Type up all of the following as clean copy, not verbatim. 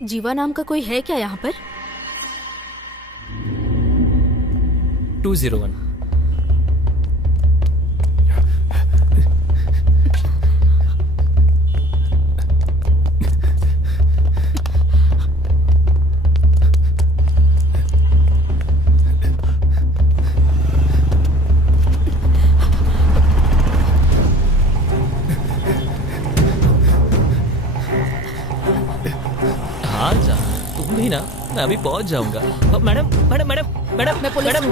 जीवा नाम का कोई है क्या यहाँ पर? 201। हाँ जा, तुम भी ना, मैं अभी पहुंच जाऊंगा। मैडम मैडम मैडम मैडम मैं पुलिस मैडम।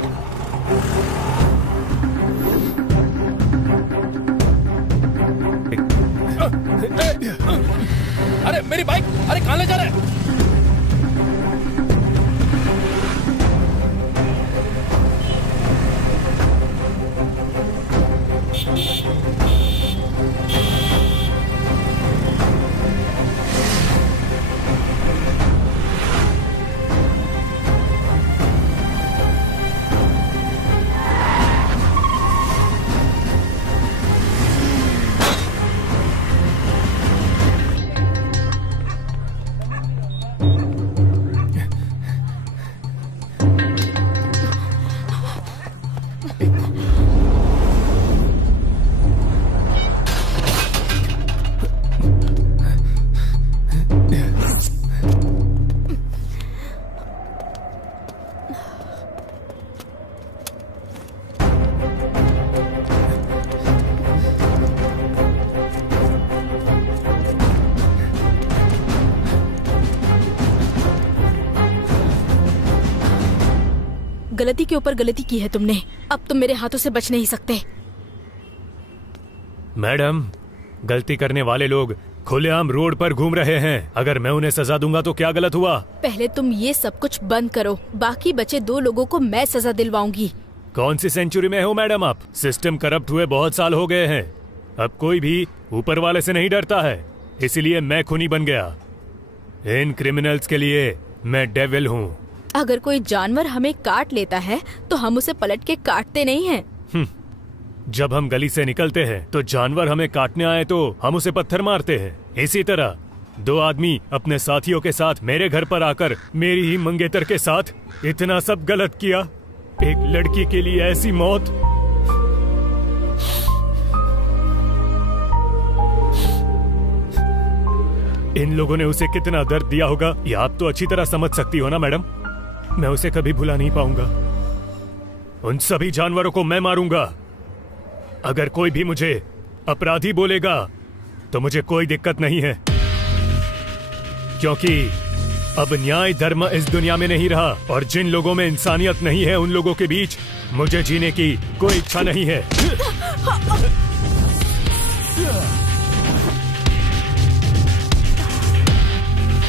अरे मेरी बाइक, अरे कहाँ ले जा रहे हैं? गलती के ऊपर गलती की है तुमने, अब तुम मेरे हाथों से बच नहीं सकते। मैडम, गलती करने वाले लोग खुलेआम रोड पर घूम रहे हैं। अगर मैं उन्हें सजा दूंगा तो क्या गलत हुआ? पहले तुम ये सब कुछ बंद करो, बाकी बचे 2 लोगों को मैं सजा दिलवाऊंगी। कौन सी सेंचुरी में हो मैडम आप? सिस्टम करप्ट हुए बहुत साल हो गए हैं। अब कोई भी ऊपर वाले से नहीं डरता है, इसलिए मैं खूनी बन गया। इन क्रिमिनल्स के लिए मैं डेविल हूँ। अगर कोई जानवर हमें काट लेता है तो हम उसे पलट के काटते नहीं हैं। जब हम गली से निकलते हैं तो जानवर हमें काटने आए तो हम उसे पत्थर मारते हैं। इसी तरह 2 आदमी अपने साथियों के साथ मेरे घर पर आकर मेरी ही मंगेतर के साथ इतना सब गलत किया। एक लड़की के लिए ऐसी मौत। इन लोगों ने उसे कितना दर्द दिया होगा ये आप तो अच्छी तरह समझ सकती हो ना मैडम। मैं उसे कभी भुला नहीं पाऊंगा। उन सभी जानवरों को मैं मारूंगा। अगर कोई भी मुझे अपराधी बोलेगा तो मुझे कोई दिक्कत नहीं है, क्योंकि अब न्याय धर्म इस दुनिया में नहीं रहा और जिन लोगों में इंसानियत नहीं है उन लोगों के बीच मुझे जीने की कोई इच्छा नहीं है।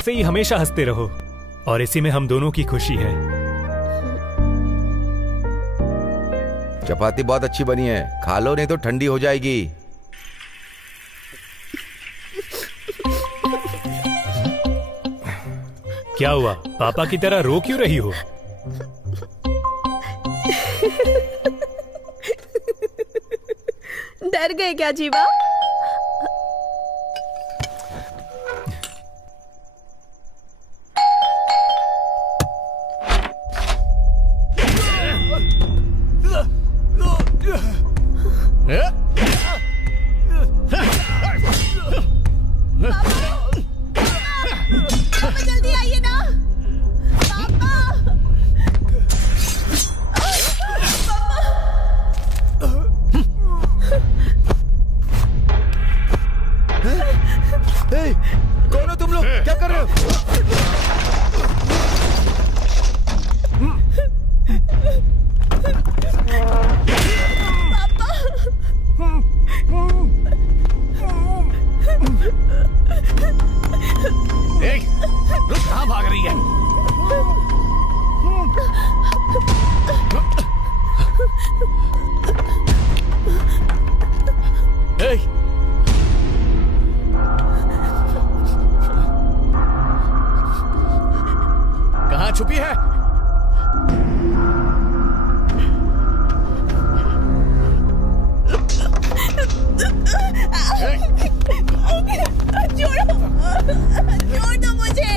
से ही हमेशा हंसते रहो और इसी में हम दोनों की खुशी है। चपाती बहुत अच्छी बनी है, खा लो नहीं तो ठंडी हो जाएगी। क्या हुआ? पापा की तरह रो क्यों रही हो? डर गए क्या जीवा? जल्दी आइए ना पापा। कौन हो तुम लोग? क्या कर रहे हो? रुक, कहाँ भाग रही है? कहाँ छुपी है? छोड़ो, छोड़ दो मुझे।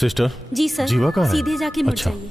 सिस्टर जी सर, जीवा कहाँ है? सीधे जाके मुड़ अच्छा। जाइए।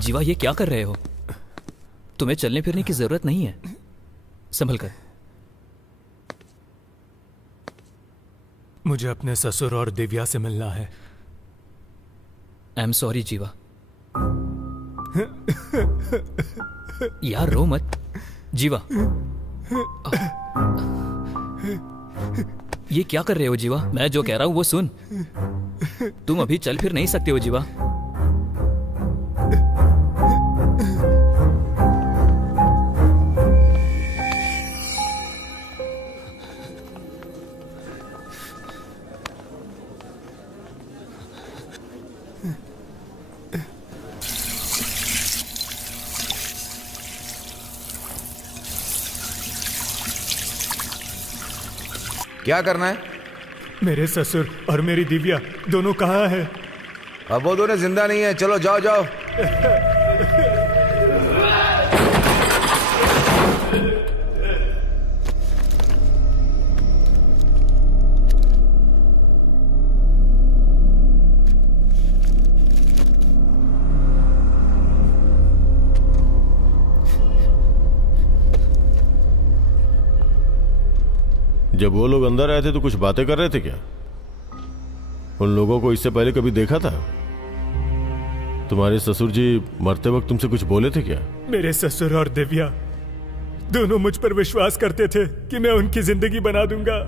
जीवा, ये क्या कर रहे हो? तुम्हें चलने फिरने की जरूरत नहीं है, संभल कर। मुझे अपने ससुर और दिव्या से मिलना है। आई एम सॉरी जीवा। यार रो मत जीवा। ये क्या कर रहे हो जीवा? मैं जो कह रहा हूं वो सुन। तुम अभी चल फिर नहीं सकते हो जीवा। क्या करना है? मेरे ससुर और मेरी दिव्या दोनों कहाँ हैं? अब वो दोनों जिंदा नहीं है। चलो जाओ जाओ। जब वो लोग अंदर आए थे तो कुछ बातें कर रहे थे क्या? उन लोगों को इससे पहले कभी देखा था? तुम्हारे ससुर जी मरते वक्त तुमसे कुछ बोले थे क्या? मेरे ससुर और दिव्या दोनों मुझ पर विश्वास करते थे कि मैं उनकी जिंदगी बना दूंगा।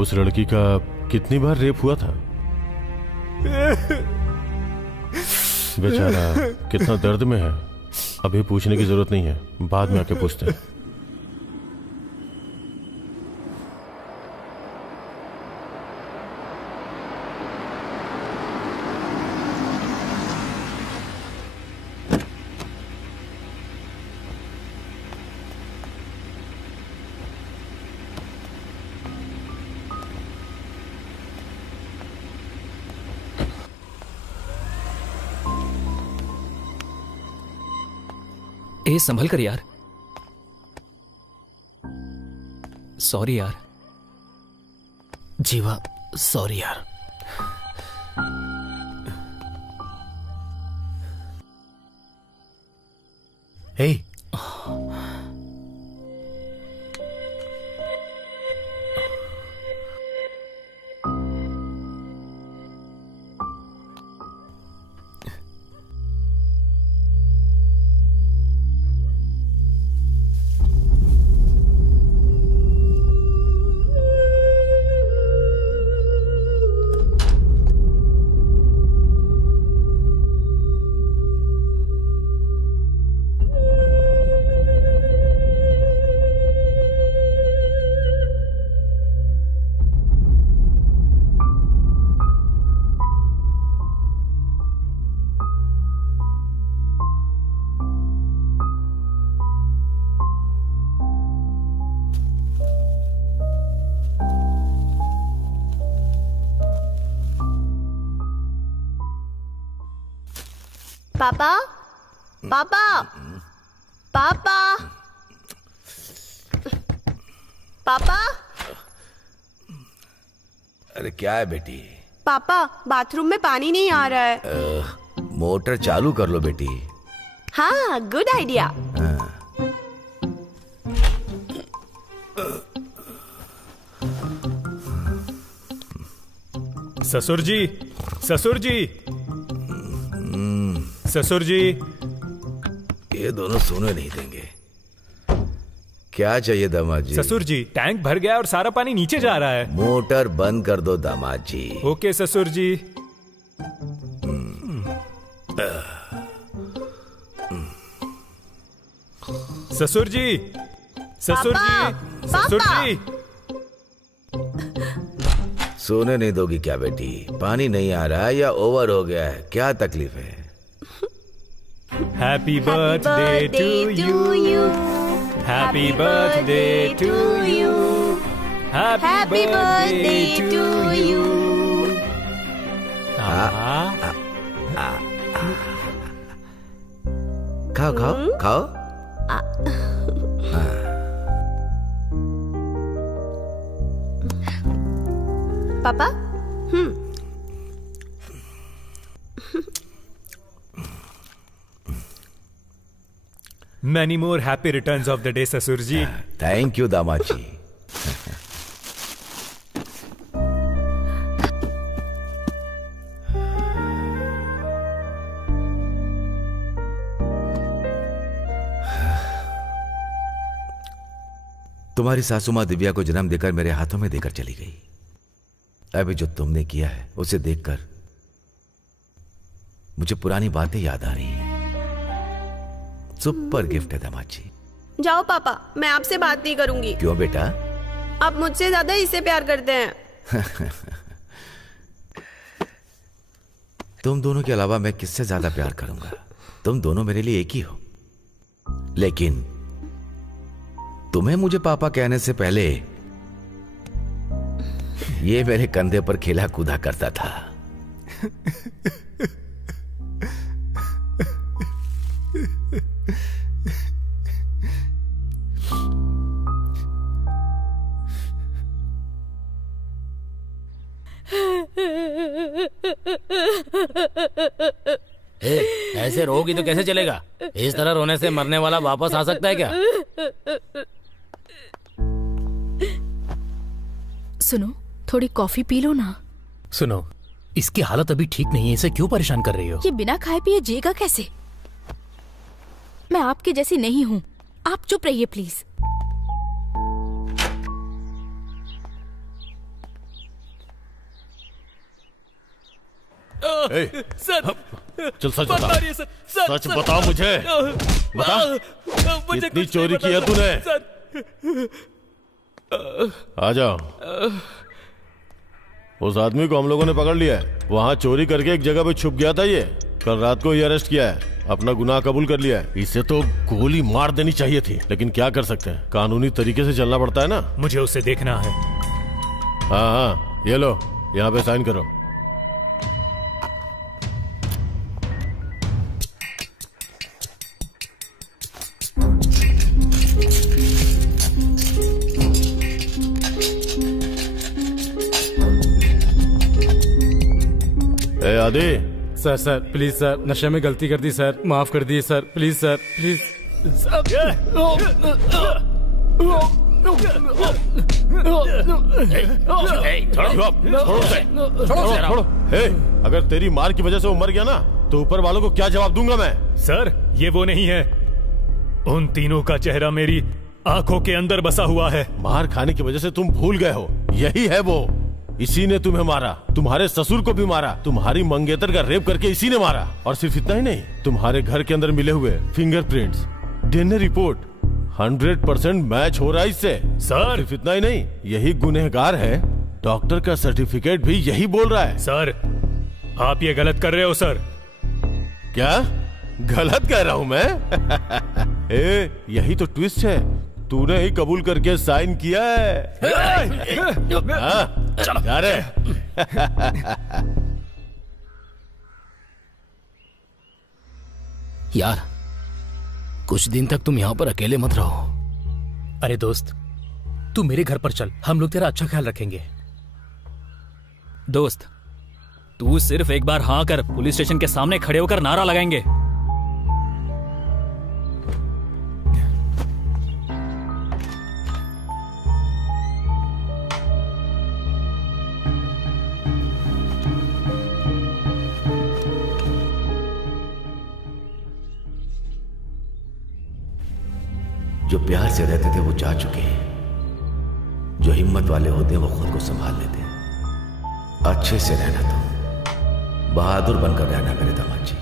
उस लड़की का कितनी बार रेप हुआ था? बेचारा कितना दर्द में है। अभी पूछने की जरूरत नहीं है, बाद में आके पूछते हैं। ए संभल कर यार। सॉरी यार। जीवा सॉरी यार। हे पापा पापा पापा पापा। अरे क्या है बेटी? पापा बाथरूम में पानी नहीं आ रहा है। मोटर चालू कर लो बेटी। हाँ गुड आइडिया। ससुर जी, ससुर जी, ससुर जी। ये दोनों सोने नहीं देंगे। क्या चाहिए दामाद जी? ससुर जी, टैंक भर गया और सारा पानी नीचे जा रहा है। मोटर बंद कर दो दामाद जी। ओके ससुर जी। ससुर जी, ससुर जी, ससुर जी। सोने नहीं दोगी क्या बेटी? पानी नहीं आ रहा है या ओवर हो गया है? क्या तकलीफ है? Happy birthday to you, happy birthday to you, happy birthday to you. खाओ खाओ खाओ। पापा Many more happy returns of the day, ससुर जी। थैंक यू दामाद जी। तुम्हारी सासू माँ दिव्या को जन्म देकर मेरे हाथों में देकर चली गई। अभी जो तुमने किया है उसे देखकर मुझे पुरानी बातें याद आ रही हैं। सुपर गिफ्ट है दामाद जी। जाओ पापा, मैं आपसे बात नहीं करूंगी। क्यों बेटा? आप मुझसे ज्यादा इससे प्यार करते हैं। तुम दोनों के अलावा मैं किससे ज्यादा प्यार करूंगा? तुम दोनों मेरे लिए एक ही हो। लेकिन तुम्हें मुझे पापा कहने से पहले ये मेरे कंधे पर खेला कूदा करता था। ऐसे रोगी तो कैसे चलेगा? इस तरह रोने से मरने वाला वापस आ सकता है क्या? सुनो, थोड़ी कॉफी पी लो ना। सुनो, इसकी हालत अभी ठीक नहीं है, इसे क्यों परेशान कर रही हो? ये बिना खाए पिए जिएगा कैसे? मैं आपके जैसी नहीं हूँ। आप चुप रहिए प्लीज। सर, चल सच बता। सच बता मुझे। बता, कितनी चोरी की है तूने? आ जाओ। उस आदमी को हम लोगों ने पकड़ लिया है। वहां चोरी करके एक जगह पे छुप गया था। ये कल रात को ही अरेस्ट किया है। अपना गुनाह कबूल कर लिया है। इसे तो गोली मार देनी चाहिए थी, लेकिन क्या कर सकते हैं, कानूनी तरीके से चलना पड़ता है ना। मुझे उसे देखना है। हाँ हाँ, ये लो, यहाँ पे साइन करो। दादी। सर सर प्लीज सर, नशे में गलती कर दी सर, माफ कर दिए सर, प्लीज सर प्लीज। छोड़ो। अगर तेरी मार की वजह से वो मर गया ना तो ऊपर वालों को क्या जवाब दूंगा मैं? सर ये वो नहीं है, उन तीनों का चेहरा मेरी आंखों के अंदर बसा हुआ है। मार खाने की वजह से तुम भूल गए हो, यही है वो। इसी ने तुम्हें मारा, तुम्हारे ससुर को भी मारा, तुम्हारी मंगेतर का रेप करके इसी ने मारा। और सिर्फ इतना ही नहीं, तुम्हारे घर के अंदर मिले हुए फिंगरप्रिंट्स, डीएनए रिपोर्ट 100% मैच हो रहा है इससे। सर सिर्फ इतना ही नहीं, यही गुनहगार है, डॉक्टर का सर्टिफिकेट भी यही बोल रहा है। सर आप ये गलत कर रहे हो सर। क्या गलत कह रहा हूं मैं? यही तो ट्विस्ट है, तूने ही कबूल करके साइन किया है। चलो जा रहे। यार कुछ दिन तक तुम यहाँ पर अकेले मत रहो। अरे दोस्त तू मेरे घर पर चल, हम लोग तेरा अच्छा ख्याल रखेंगे। दोस्त तू सिर्फ एक बार हाँ कर, पुलिस स्टेशन के सामने खड़े होकर नारा लगाएंगे। जो प्यार से रहते थे वो जा चुके हैं, जो हिम्मत वाले होते हैं वो खुद को संभाल लेते हैं। अच्छे से रहना, तुम बहादुर बनकर रहना मेरे दामाद जी।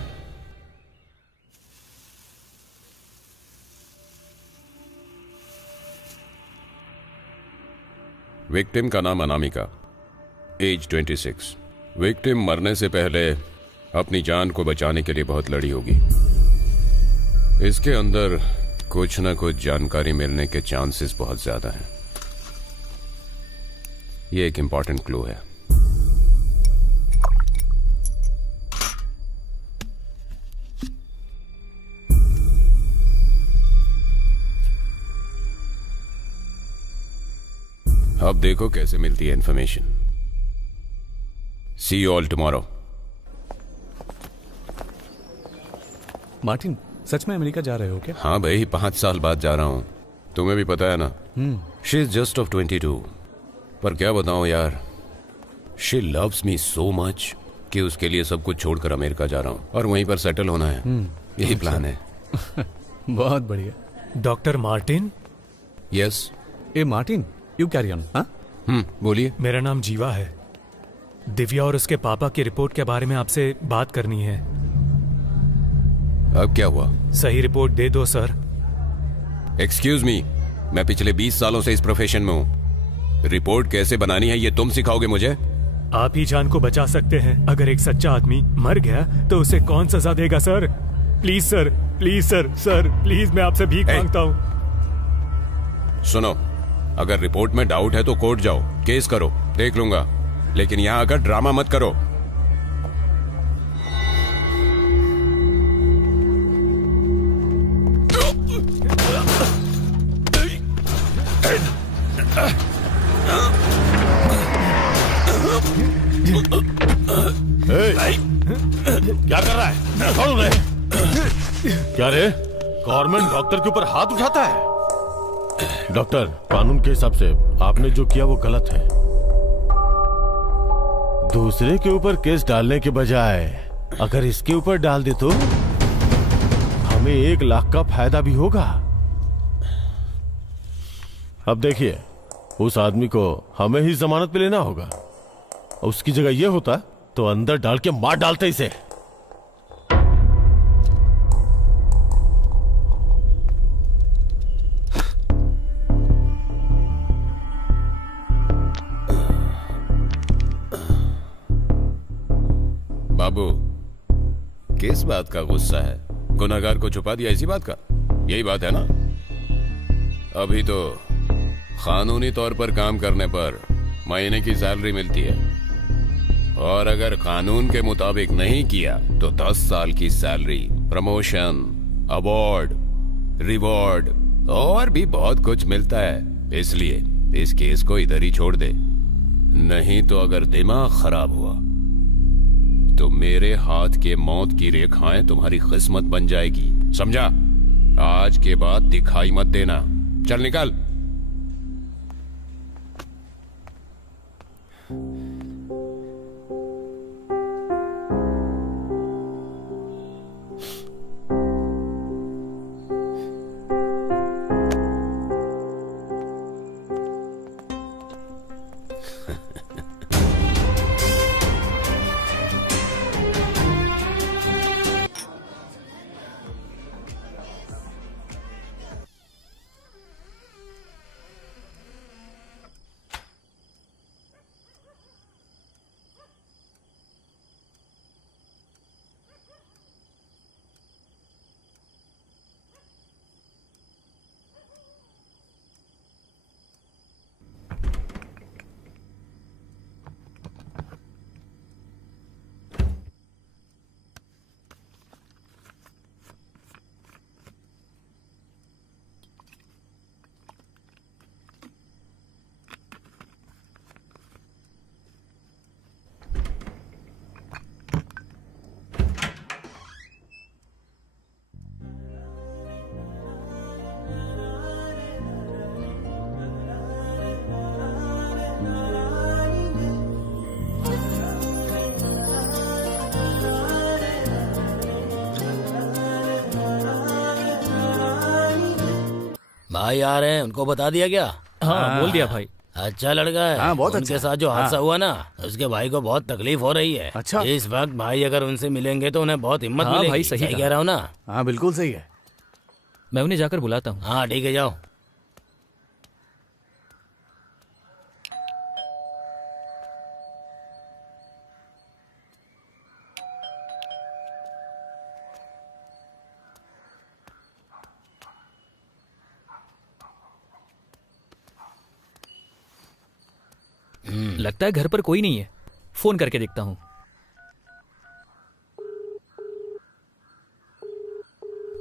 विक्टिम का नाम अनामिका, एज 26। विक्टिम मरने से पहले अपनी जान को बचाने के लिए बहुत लड़ी होगी। इसके अंदर कुछ ना कुछ जानकारी मिलने के चांसेस बहुत ज्यादा हैं। ये एक इंपॉर्टेंट क्लू है। अब देखो कैसे मिलती है information. See you all tomorrow. Martin सच में अमेरिका जा रहे हो क्या? हाँ भाई, 5 साल बाद जा रहा हूं। तुम्हें भी पता है ना, शी इज जस्ट ऑफ 22। पर क्या बताऊं यार, she loves me so much कि उसके लिए सब कुछ छोड़कर अमेरिका जा रहा हूं और वहीं पर सेटल होना है। यही प्लान है। बहुत बढ़िया। Doctor Martin. Yes. A Martin, you carry on. बोलिए। मेरा नाम जीवा है। दिव्या और उसके पापा की रिपोर्ट के बारे में आपसे बात करनी है। अब क्या हुआ? सही रिपोर्ट दे दो सर। एक्सक्यूज मी, मैं पिछले 20 सालों से इस प्रोफेशन में हूं। रिपोर्ट कैसे बनानी है ये तुम सिखाओगे मुझे? आप ही जान को बचा सकते हैं। अगर एक सच्चा आदमी मर गया तो उसे कौन सजा देगा sir? Please sir, please sir, sir please, मैं आपसे भीख मांगता हूं। सुनो, अगर रिपोर्ट में डाउट है तो कोर्ट जाओ, केस करो, देख लूंगा, लेकिन यहां आकर ड्रामा मत करो। क्या कर रहा है? छोड़ रहे। क्या रे, गवर्नमेंट डॉक्टर के ऊपर हाथ उठाता है? डॉक्टर, कानून के हिसाब से आपने जो किया वो गलत है। दूसरे के ऊपर केस डालने के बजाय अगर इसके ऊपर डाल दे तो हमें 1 लाख का फायदा भी होगा। अब देखिए, उस आदमी को हमें ही जमानत पे लेना होगा। उसकी जगह ये होता तो अंदर डाल के मार डालते इसे। बाबू, किस बात का गुस्सा है? गुनहगार को छुपा दिया इसी बात का? यही बात है ना? अभी तो कानूनी तौर पर काम करने पर महीने की सैलरी मिलती है, और अगर कानून के मुताबिक नहीं किया तो 10 साल की सैलरी, प्रमोशन, अवार्ड, रिवॉर्ड और भी बहुत कुछ मिलता है। इसलिए इस केस को इधर ही छोड़ दे, नहीं तो अगर दिमाग खराब हुआ तो मेरे हाथ के मौत की रेखाएं तुम्हारी किस्मत बन जाएगी, समझा? आज के बाद दिखाई मत देना। चल निकल। भाई आ रहे हैं, उनको बता दिया क्या? हाँ बोल दिया भाई। अच्छा लड़का है। हाँ, बहुत उनके अच्छा। साथ जो हादसा हाँ। हुआ ना, उसके भाई को बहुत तकलीफ हो रही है। अच्छा। इस वक्त भाई अगर उनसे मिलेंगे तो उन्हें बहुत हिम्मत हाँ मिलेगी। भाई, सही कहा। कह रहा हूँ ना? हाँ बिल्कुल सही है। मैं उन्हें जाकर बुलाता हूँ। हाँ ठीक है, जाओ। लगता है घर पर कोई नहीं है, फोन करके देखता हूँ।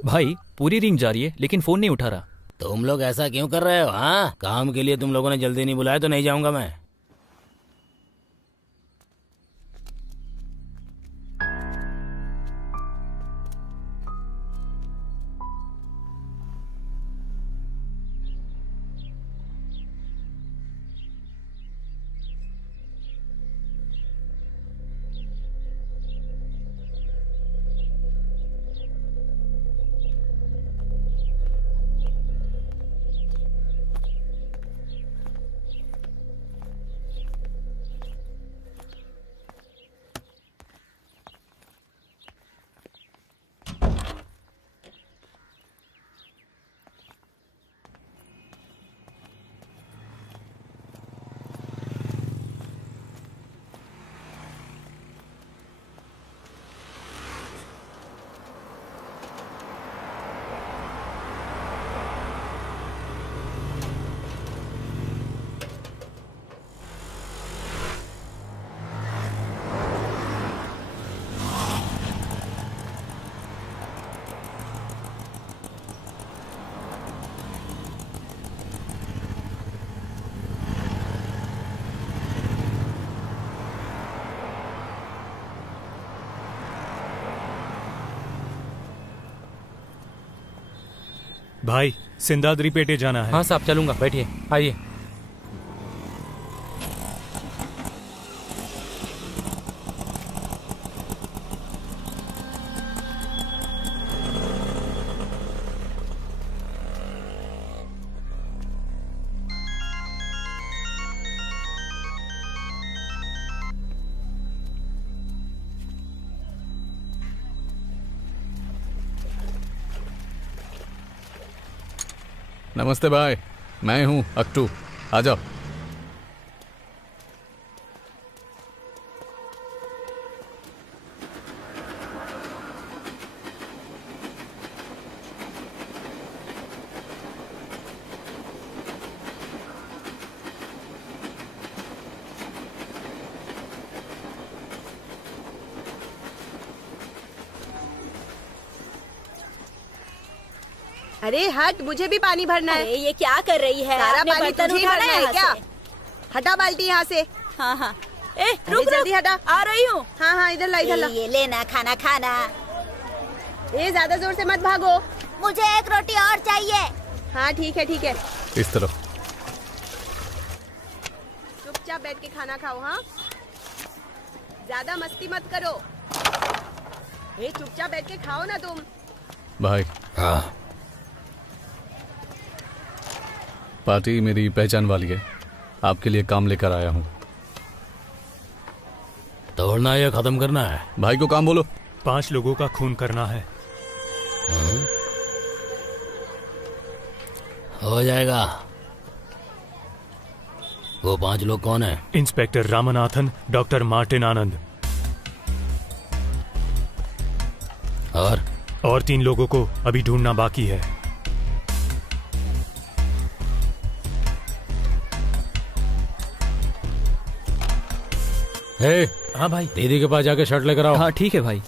भाई पूरी रिंग जा रही है लेकिन फोन नहीं उठा रहा। तुम लोग ऐसा क्यों कर रहे हो? हाँ, काम के लिए तुम लोगों ने जल्दी नहीं बुलाया तो नहीं जाऊंगा मैं। भाई सिंधाद्री पेटे जाना है। हाँ साहब, चलूंगा, बैठिए, आइए। नमस्ते भाई, मैं हूँ अक्टू, आ जाओ। अरे हट, मुझे भी पानी भरना है। अरे ये क्या कर रही है? सारा आपने पानी बर्तन तुझे ही उठाना भरना है यहाँ क्या? से? हटा बाल्टी यहाँ से। हाँ हाँ, रुक जल्दी हटा। आ रही हूँ। हाँ हाँ इधर ला इधर ला। ये लेना खाना खाना। ए ज्यादा जोर से मत भागो। मुझे एक रोटी और चाहिए। हाँ ठीक है ठीक है। इस तरफ। चुपचाप बैठ के खाना खाओ। हाँ ज्यादा मस्ती मत करो। ए चुपचाप बैठ के खाओ ना तुम। भाई। हाँ। पार्टी मेरी पहचान वाली है, आपके लिए काम लेकर आया हूँ। तोड़ना या खत्म करना है? भाई को काम बोलो। 5 लोगों का खून करना है। हो जाएगा। वो 5 लोग कौन है? इंस्पेक्टर रामनाथन, डॉक्टर मार्टिन आनंद और 3 लोगों को अभी ढूंढना बाकी है। हे, हाँ भाई। दीदी के पास जाके शर्ट लेकर आओ। हाँ ठीक है भाई।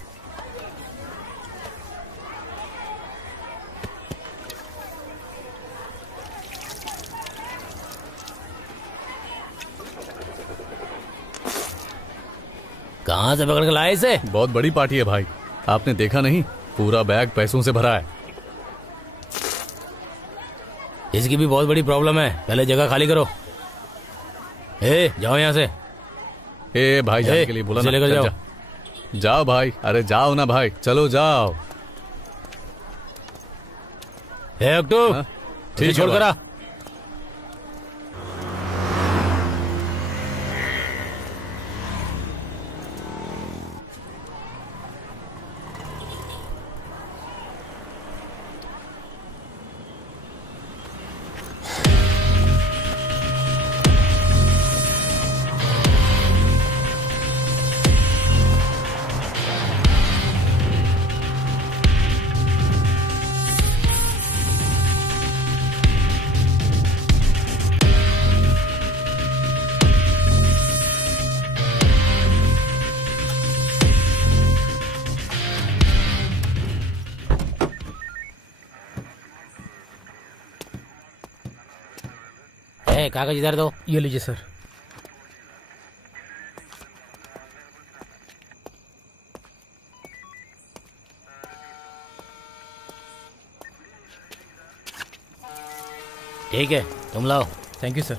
कहाँ से पकड़ के लाए इसे? बहुत बड़ी पार्टी है भाई, आपने देखा नहीं? पूरा बैग पैसों से भरा है। इसकी भी बहुत बड़ी प्रॉब्लम है, पहले जगह खाली करो। ए, जाओ यहाँ से। ए भाई जाने के लिए बोला ना। लेकर जाओ। जाओ भाई, अरे जाओ ना भाई, चलो जाओ। अक्टू, ठीक छोड़ कर आ। कागज इधर दो। ये लीजिए सर। ठीक है, तुम लाओ। Thank you sir.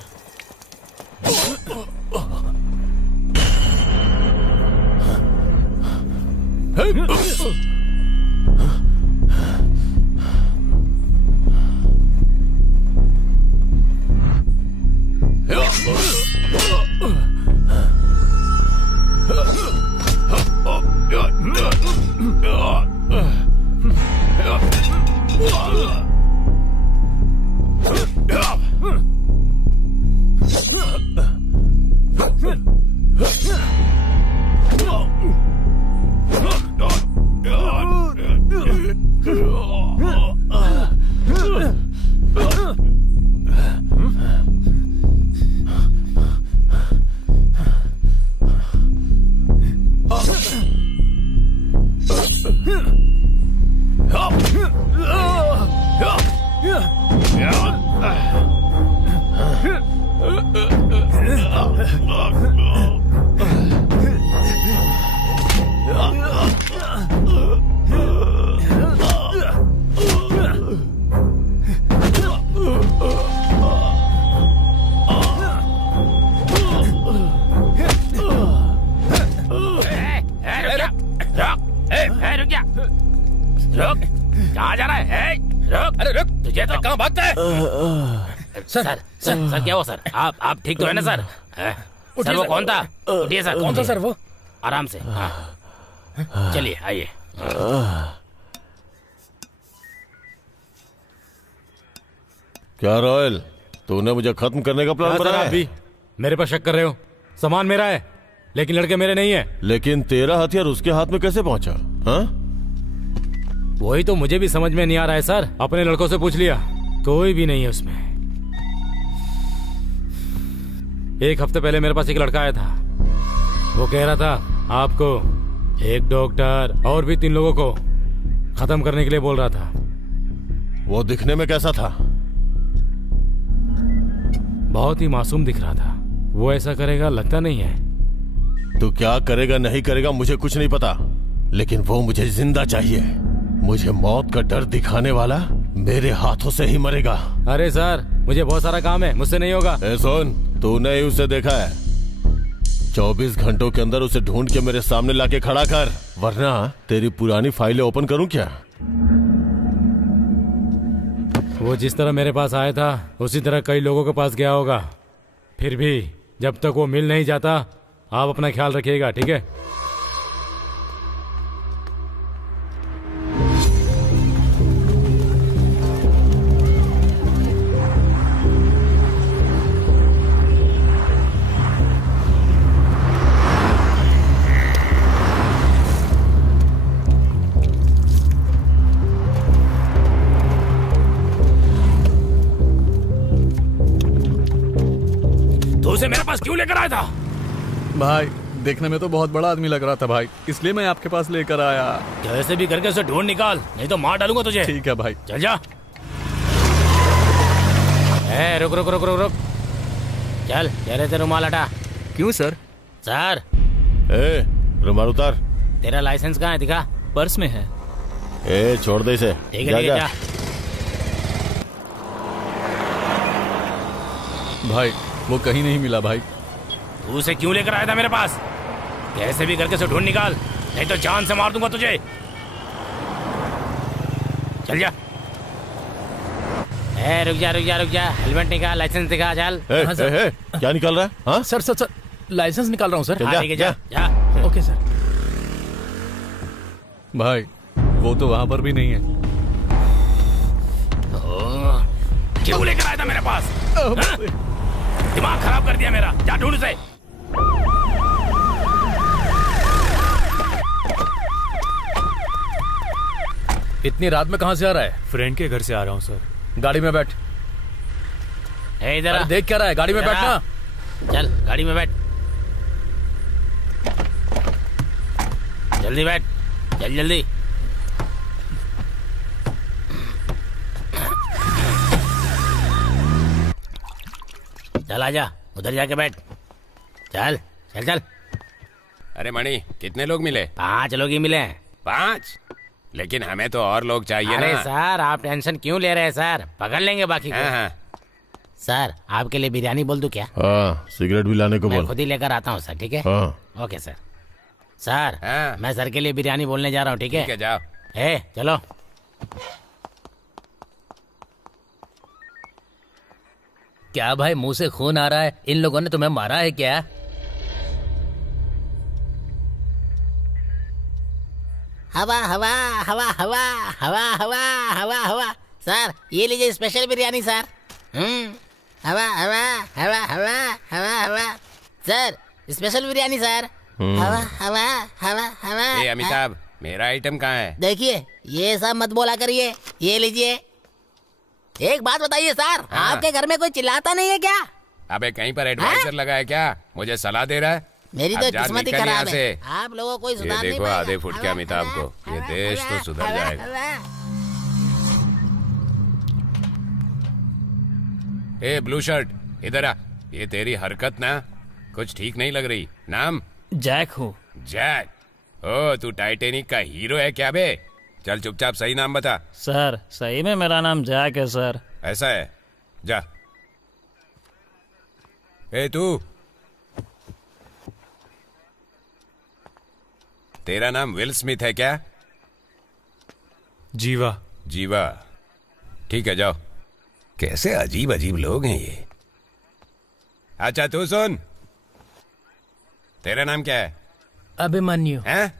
सर क्या हुआ सर? आप ठीक तो है ना सर? सर वो कौन था? उठिए सर। कौन था सर वो? आराम से। हाँ चलिए आइए। क्या रॉयल, तूने मुझे खत्म करने का प्लान बनाया? आप भी मेरे पर शक कर रहे हो? सामान मेरा है लेकिन लड़के मेरे नहीं है। लेकिन तेरा हथियार उसके हाथ में कैसे पहुंचा? हाँ? वही तो मुझे भी समझ में नहीं आ रहा है सर। अपने लड़कों से पूछ लिया, कोई भी नहीं है उसमें। एक हफ्ते पहले मेरे पास एक लड़का आया था। वो कह रहा था आपको, एक डॉक्टर और भी 3 लोगों को खत्म करने के लिए बोल रहा था। वो दिखने में कैसा था? बहुत ही मासूम दिख रहा था। वो ऐसा करेगा लगता नहीं है। तू क्या करेगा नहीं करेगा मुझे कुछ नहीं पता, लेकिन वो मुझे जिंदा चाहिए। मुझे मौत का डर दिखाने वाला मेरे हाथों से ही मरेगा। अरे सर, मुझे बहुत सारा काम है, मुझसे नहीं होगा। सुन, तूने ही उसे देखा है, 24 घंटों के अंदर उसे ढूंढ के मेरे सामने लाके खड़ा कर, वरना तेरी पुरानी फाइलें ओपन करूं क्या? वो जिस तरह मेरे पास आया था उसी तरह कई लोगों के पास गया होगा। फिर भी जब तक वो मिल नहीं जाता आप अपना ख्याल रखिएगा, ठीक है? तो उसे मेरे पास क्यों लेकर आया था? भाई देखने में तो बहुत बड़ा आदमी लग रहा था भाई, इसलिए मैं आपके पास लेकर आया। कैसे भी करके उसे ढूंढ निकाल, नहीं तो मार डालूंगा तुझे। ठीक है भाई। चल जा। रुक रुक रुक रुक रुक, चल चेहरे से रुमाल हटा। क्यों सर? सर रुमाल उतार। तेरा लाइसेंस कहाँ है, दिखा। पर्स में है। छोड़ दे इसे। ठीक है जा। भाई वो कहीं नहीं मिला भाई। तू उसे क्यों लेकर आया था मेरे पास? कैसे भी करके उसे ढूंढ निकाल, नहीं तो जान से मार दूंगा तुझे। चल जा। रुक जा रुक जा रुक जा, हेलमेट निकाल, लाइसेंस दिखा, चल। क्या निकाल रहा है? हाँ सर सर सर, लाइसेंस निकाल रहा हूँ सर। ठीक है जा जा। Okay sir. भाई वो तो वहां पर भी नहीं है। क्यों लेकर आया था मेरे पास? दिमाग खराब कर दिया मेरा, जा ढूंढ उसे। इतनी रात में कहां से आ रहा है? फ्रेंड के घर से आ रहा हूँ सर। गाड़ी में बैठ। इधर देख क्या रहा है, गाड़ी में बैठना। चल गाड़ी में बैठ, जल्दी बैठ, चल जल्दी। चल आजा, उधर जाके बैठ। चल चल चल। अरे मणि, कितने लोग मिले? 5 लोग ही मिले। 5? लेकिन हमें तो और लोग चाहिए अरे ना। सर आप टेंशन क्यों ले रहे हैं सर, पकड़ लेंगे बाकी को। हाँ। सर आपके लिए बिरयानी बोल दूं क्या? हाँ, सिगरेट भी लाने को बोल। मैं खुद ही लेकर आता हूँ सर, ठीक है? हाँ। Okay sir. सर मैं सर के लिए बिरयानी बोलने जा रहा हूँ, ठीक है? ठीक है, जाओ। चलो। क्या भाई मुंह से खून आ रहा है? इन लोगों ने तुम्हें मारा है क्या? हवा हवा हवा हवा हवा हवा हवा हवा। सर ये लीजिए स्पेशल बिरयानी सर। हवा हवा हवा हवा हवा हवा। Sir special biryani sir. हवा हवा हवा हवा। अमिताभ, मेरा आइटम कहाँ है? देखिए ये सब मत बोला करिए, ये लीजिए। एक बात बताइए सर, आपके घर में कोई चिल्लाता नहीं है क्या? अबे कहीं पर एडवाइजर लगा है क्या? मुझे सलाह दे रहा है? मेरी तो किस्मत ही खराब है, आप लोगों को सुधार नहीं देखो आधे फुट के अमिताभ को, ये देश तो सुधर जाएगा। ब्लू शर्ट इधर आ। ये तेरी हरकत ना कुछ ठीक नहीं लग रही। नाम? जैक हूँ। जैक? ओ तू टाइटेनिक का हीरो है क्या बे? चल चुपचाप सही नाम बता। सर सही में मेरा नाम जैक है सर। ऐसा है? जा। तू, तेरा नाम विल स्मिथ है क्या? जीवा। जीवा, ठीक है जाओ। कैसे अजीब अजीब लोग हैं ये। अच्छा तू सुन, तेरा नाम क्या है? अभिमन्यु। हैं?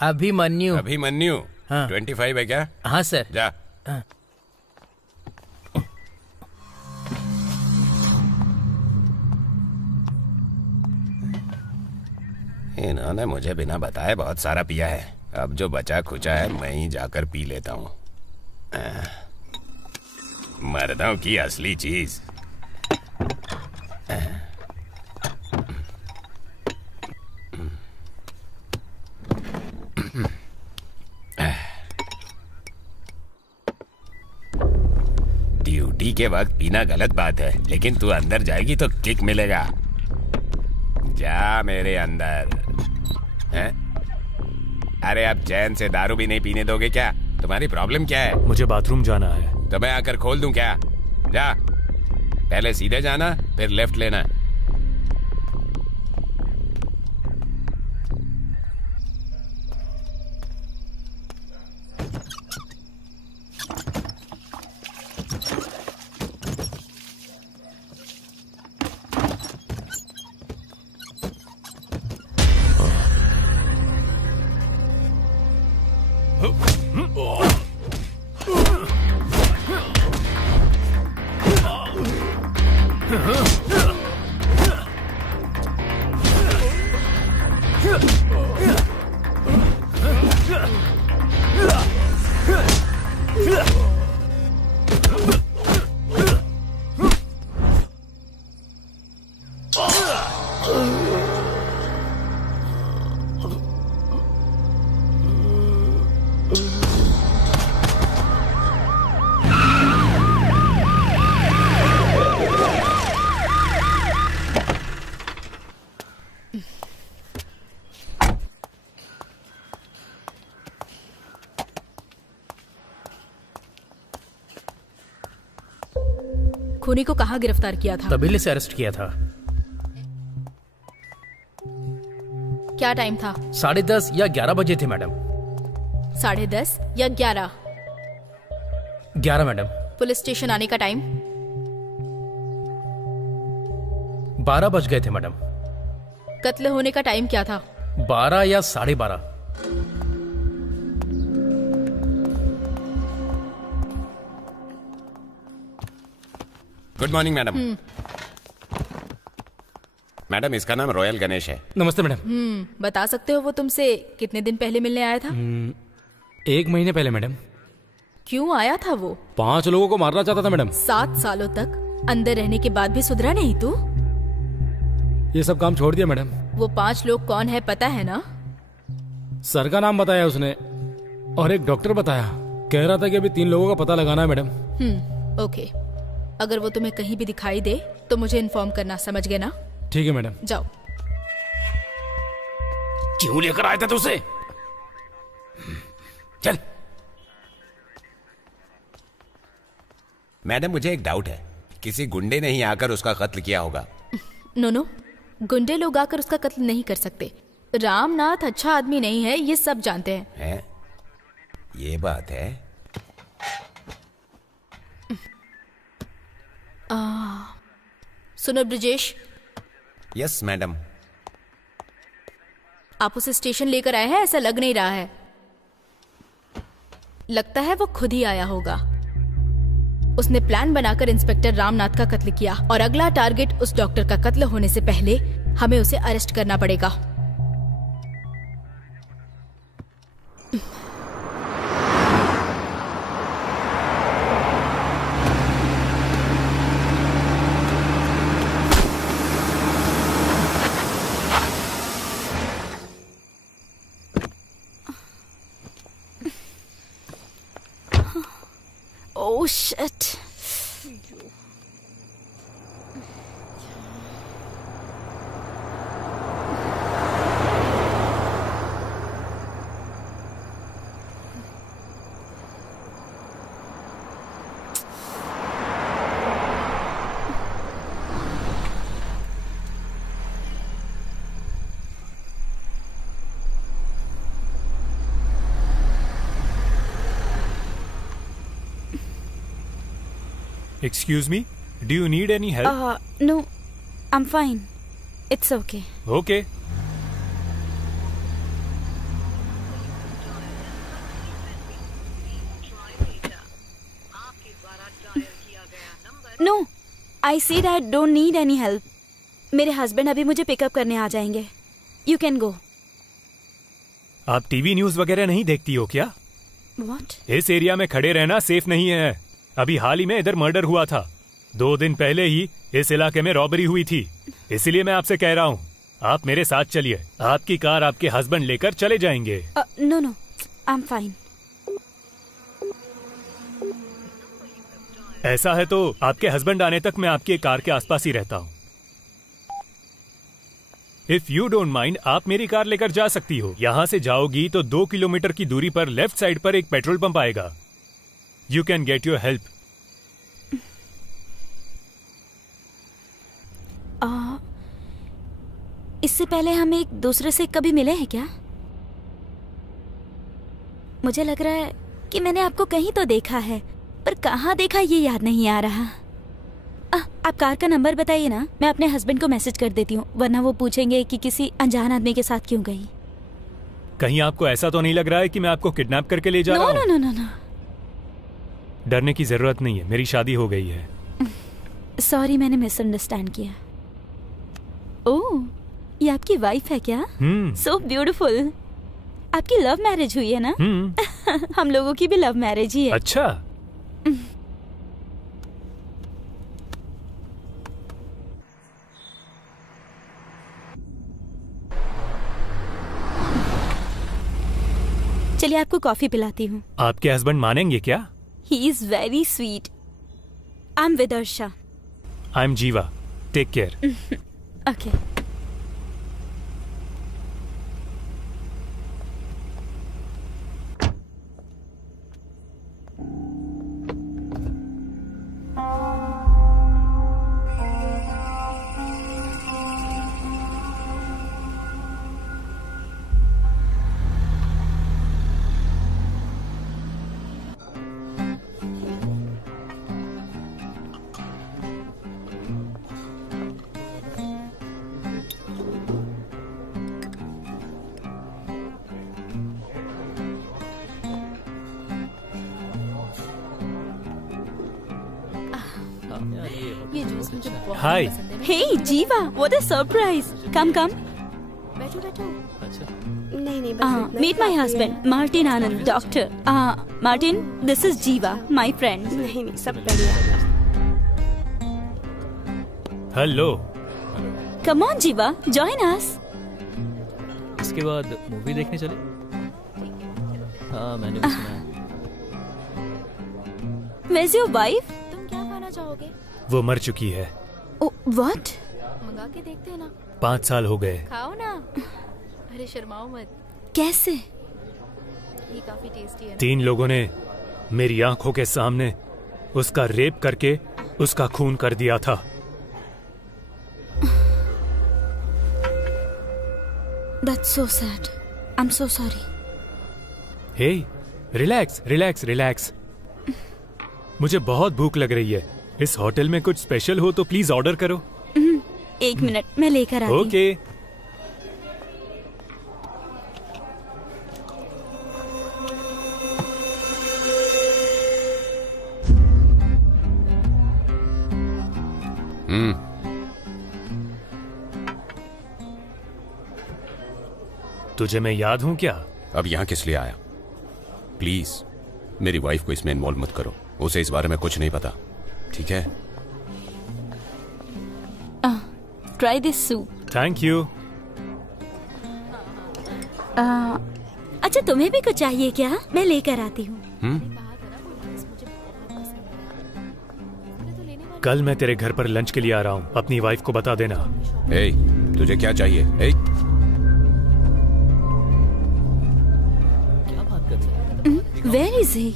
अभिमन्यु। अभिमन्यु? हाँ। 25 है क्या? हाँ सर। जा। हाँ। इन्होंने मुझे बिना बताए बहुत सारा पिया है। अब जो बचा खुचा है मैं ही जाकर पी लेता हूँ। मर्दों की असली चीज। ड्यूटी के वक्त पीना गलत बात है, लेकिन तू अंदर जाएगी तो किक मिलेगा। जा मेरे अंदर। हैं? अरे आप चैन से दारू भी नहीं पीने दोगे क्या? तुम्हारी प्रॉब्लम क्या है? मुझे बाथरूम जाना है। तो मैं आकर खोल दूं क्या? जा, पहले सीधे जाना, फिर लेफ्ट लेना। खूनी को कहाँ गिरफ्तार किया था? तबीले से अरेस्ट किया था। क्या टाइम था? 10:30 या 11 बजे थे मैडम। 10:30 या 11? 11 मैडम। पुलिस स्टेशन आने का टाइम? 12 बज गए थे मैडम। कत्ल होने का टाइम क्या था? 12 या 12:30। Good morning madam. मैडम, इसका नाम रॉयल गणेश है। नमस्ते मैडम। बता सकते हो वो तुमसे कितने दिन पहले मिलने आया था? 1 महीने पहले मैडम। क्यों आया था वो? 5 लोगों को मारना चाहता था मैडम। 7 सालों तक अंदर रहने के बाद भी सुधरा नहीं तू? ये सब काम छोड़ दिया मैडम। वो 5 लोग कौन है पता है ना? सर का नाम बताया उसने और एक डॉक्टर बताया। कह रहा था कि अभी 3 लोगों का पता लगाना है मैडम। ओके, अगर वो तुम्हें कहीं भी दिखाई दे तो मुझे इन्फॉर्म करना, समझ गए ना? ठीक है मैडम। जाओ। क्यों लेकर आया था तू उसे? चल। मैडम, मुझे एक डाउट है, किसी गुंडे ने ही आकर उसका कत्ल किया होगा। नो, गुंडे लोग आकर उसका कत्ल नहीं कर सकते। रामनाथ अच्छा आदमी नहीं है, ये सब जानते हैं। ये बात है। सुनो ब्रिजेश। Yes madam. आप उसे स्टेशन लेकर आए हैं, ऐसा लग नहीं रहा है। लगता है वो खुद ही आया होगा। उसने प्लान बनाकर इंस्पेक्टर रामनाथ का कत्ल किया और अगला टारगेट उस डॉक्टर का कत्ल होने से पहले हमें उसे अरेस्ट करना पड़ेगा। Oh shit. Excuse me, do you need any help? No, I'm fine. It's okay. Okay. No, I said I don't need any help. मेरे हस्बैंड अभी मुझे पिकअप करने आ जाएंगे. You can go. आप टीवी न्यूज वगैरह नहीं देखती हो क्या? What? इस एरिया में खड़े रहना सेफ नहीं है। अभी हाल ही में इधर मर्डर हुआ था। 2 दिन पहले ही इस इलाके में रॉबरी हुई थी। इसलिए मैं आपसे कह रहा हूँ, आप मेरे साथ चलिए। आपकी कार आपके हस्बैंड लेकर चले जाएंगे। No, I'm fine. ऐसा है तो आपके हस्बैंड आने तक मैं आपकी कार के आसपास ही रहता हूँ। इफ यू डोंट माइंड आप मेरी कार लेकर जा सकती हो। यहाँ से जाओगी तो 2 किलोमीटर की दूरी पर लेफ्ट साइड पर एक पेट्रोल पंप आएगा। You can get your help. इससे पहले हम एक दूसरे से कभी मिले हैं क्या? मुझे लग रहा है कि मैंने आपको कहीं तो देखा है, पर कहाँ देखा ये याद नहीं आ रहा। आप कार का नंबर बताइए ना, मैं अपने हस्बैंड को मैसेज कर देती हूँ, वरना वो पूछेंगे कि किसी अनजान आदमी के साथ क्यों गई। कहीं आपको ऐसा तो नहीं लग रहा है कि मैं आपको किडनैप करके ले जा रहा हूँ? नो। डरने की जरूरत नहीं है, मेरी शादी हो गई है। सॉरी, मैंने मिसअंडरस्टैंड किया। ओह, ये आपकी वाइफ है क्या? So beautiful. आपकी लव मैरिज हुई है ना? हम लोगों की भी लव मैरिज ही है। अच्छा। चलिए आपको कॉफी पिलाती हूँ। आपके हस्बैंड मानेंगे क्या? He is very sweet. I am Vidarsha. I am Jeeva. Take care. Okay. Hi. Hey Jeeva, what a surprise. Come बैठो। नहीं बस meet my husband Martin Anand, doctor. Martin, this is Jeeva, my friend. नहीं सब बढ़िया। Hello. Come on Jeeva, join us. इसके बाद movie देखने चले? हाँ, मैंने भी सुना है। Where's your wife? तुम क्या खाना चाहोगे? वो मर चुकी है। Oh, what? मंगा के देखते हैं ना। 5 साल हो गए। खाओ ना। अरे शर्माओ मत। कैसे? ये काफी टेस्टी है ना। 3 लोगों ने मेरी आंखों के सामने उसका रेप करके उसका खून कर दिया था। That's so sad. I'm so sorry. Hey, relax. मुझे बहुत भूख लग रही है। इस होटल में कुछ स्पेशल हो तो प्लीज ऑर्डर करो। 1 मिनट, मैं लेकर आती हूँ। ओके। तुझे मैं याद हूं क्या? अब यहाँ किस लिए आया? प्लीज मेरी वाइफ को इसमें इन्वॉल्व मत करो। उसे इस बारे में कुछ नहीं पता, ठीक है? Try this soup. Thank you. अच्छा, तुम्हें भी कुछ चाहिए क्या? मैं लेकर आती हूँ। कल मैं तेरे घर पर लंच के लिए आ रहा हूँ, अपनी वाइफ को बता देना। ए, तुझे क्या चाहिए? ए? Where is he?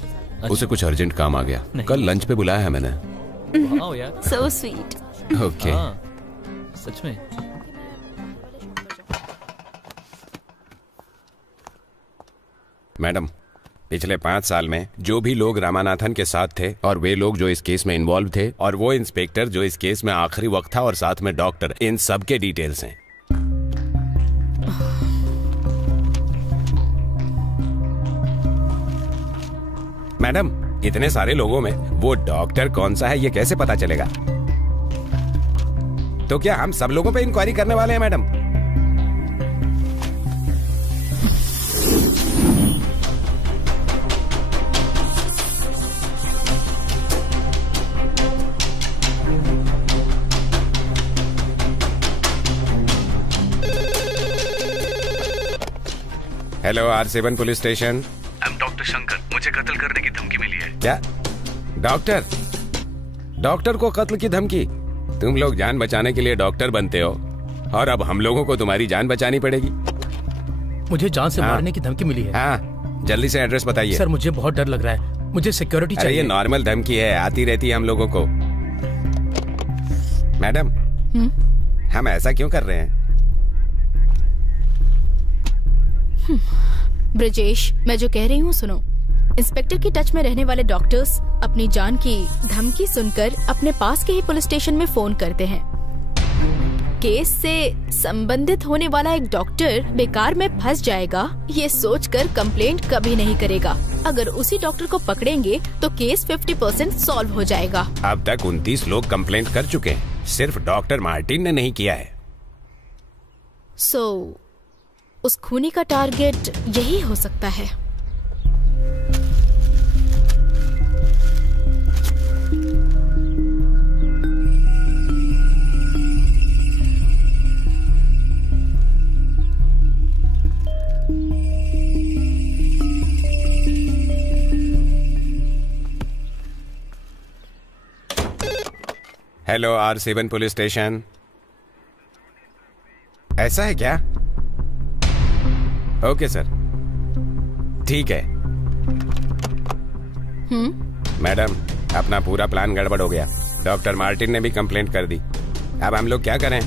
उसे कुछ अर्जेंट काम आ गया। कल लंच पे बुलाया है मैंने। वाओ यार। So sweet. ओके। सच में? मैडम, पिछले 5 साल में जो भी लोग रामानाथन के साथ थे और वे लोग जो इस केस में इन्वॉल्व थे और वो इंस्पेक्टर जो इस केस में आखिरी वक्त था और साथ में डॉक्टर, इन सब के डिटेल्स हैं। मैडम, इतने सारे लोगों में वो डॉक्टर कौन सा है ये कैसे पता चलेगा? तो क्या हम सब लोगों पे इंक्वायरी करने वाले हैं madam? Hello, R7 police station. Doctor Shankar, मुझे कत्ल करने की धमकी मिली है। क्या? डॉक्टर को कत्ल की धमकी? तुम लोग जान बचाने के लिए डॉक्टर बनते हो और अब हम लोगों को तुम्हारी जान बचानी पड़ेगी। मुझे जान से मारने की धमकी मिली है। हाँ, जल्दी से एड्रेस बताइए। सर मुझे बहुत डर लग रहा है, मुझे सिक्योरिटी चाहिए। ये नॉर्मल धमकी है, आती रहती है हम लोगों को। मैडम, हम ऐसा क्यों कर रहे हैं? ब्रजेश, मैं जो कह रही हूँ सुनो। इंस्पेक्टर की टच में रहने वाले डॉक्टर्स अपनी जान की धमकी सुनकर अपने पास के ही पुलिस स्टेशन में फोन करते हैं। केस से संबंधित होने वाला एक डॉक्टर बेकार में फंस जाएगा, ये सोचकर कंप्लेंट कभी नहीं करेगा। अगर उसी डॉक्टर को पकड़ेंगे तो केस 50% सॉल्व हो जाएगा। अब तक 29 लोग कंप्लेंट कर चुके हैं, सिर्फ डॉक्टर मार्टिन ने नहीं किया है। उस खूनी का टारगेट यही हो सकता है। Hello, R7 police station. ऐसा है क्या? ओके सर, ठीक है। मैडम, अपना पूरा प्लान गड़बड़ हो गया। डॉक्टर मार्टिन ने भी कंप्लेंट कर दी। अब हम लोग क्या करें?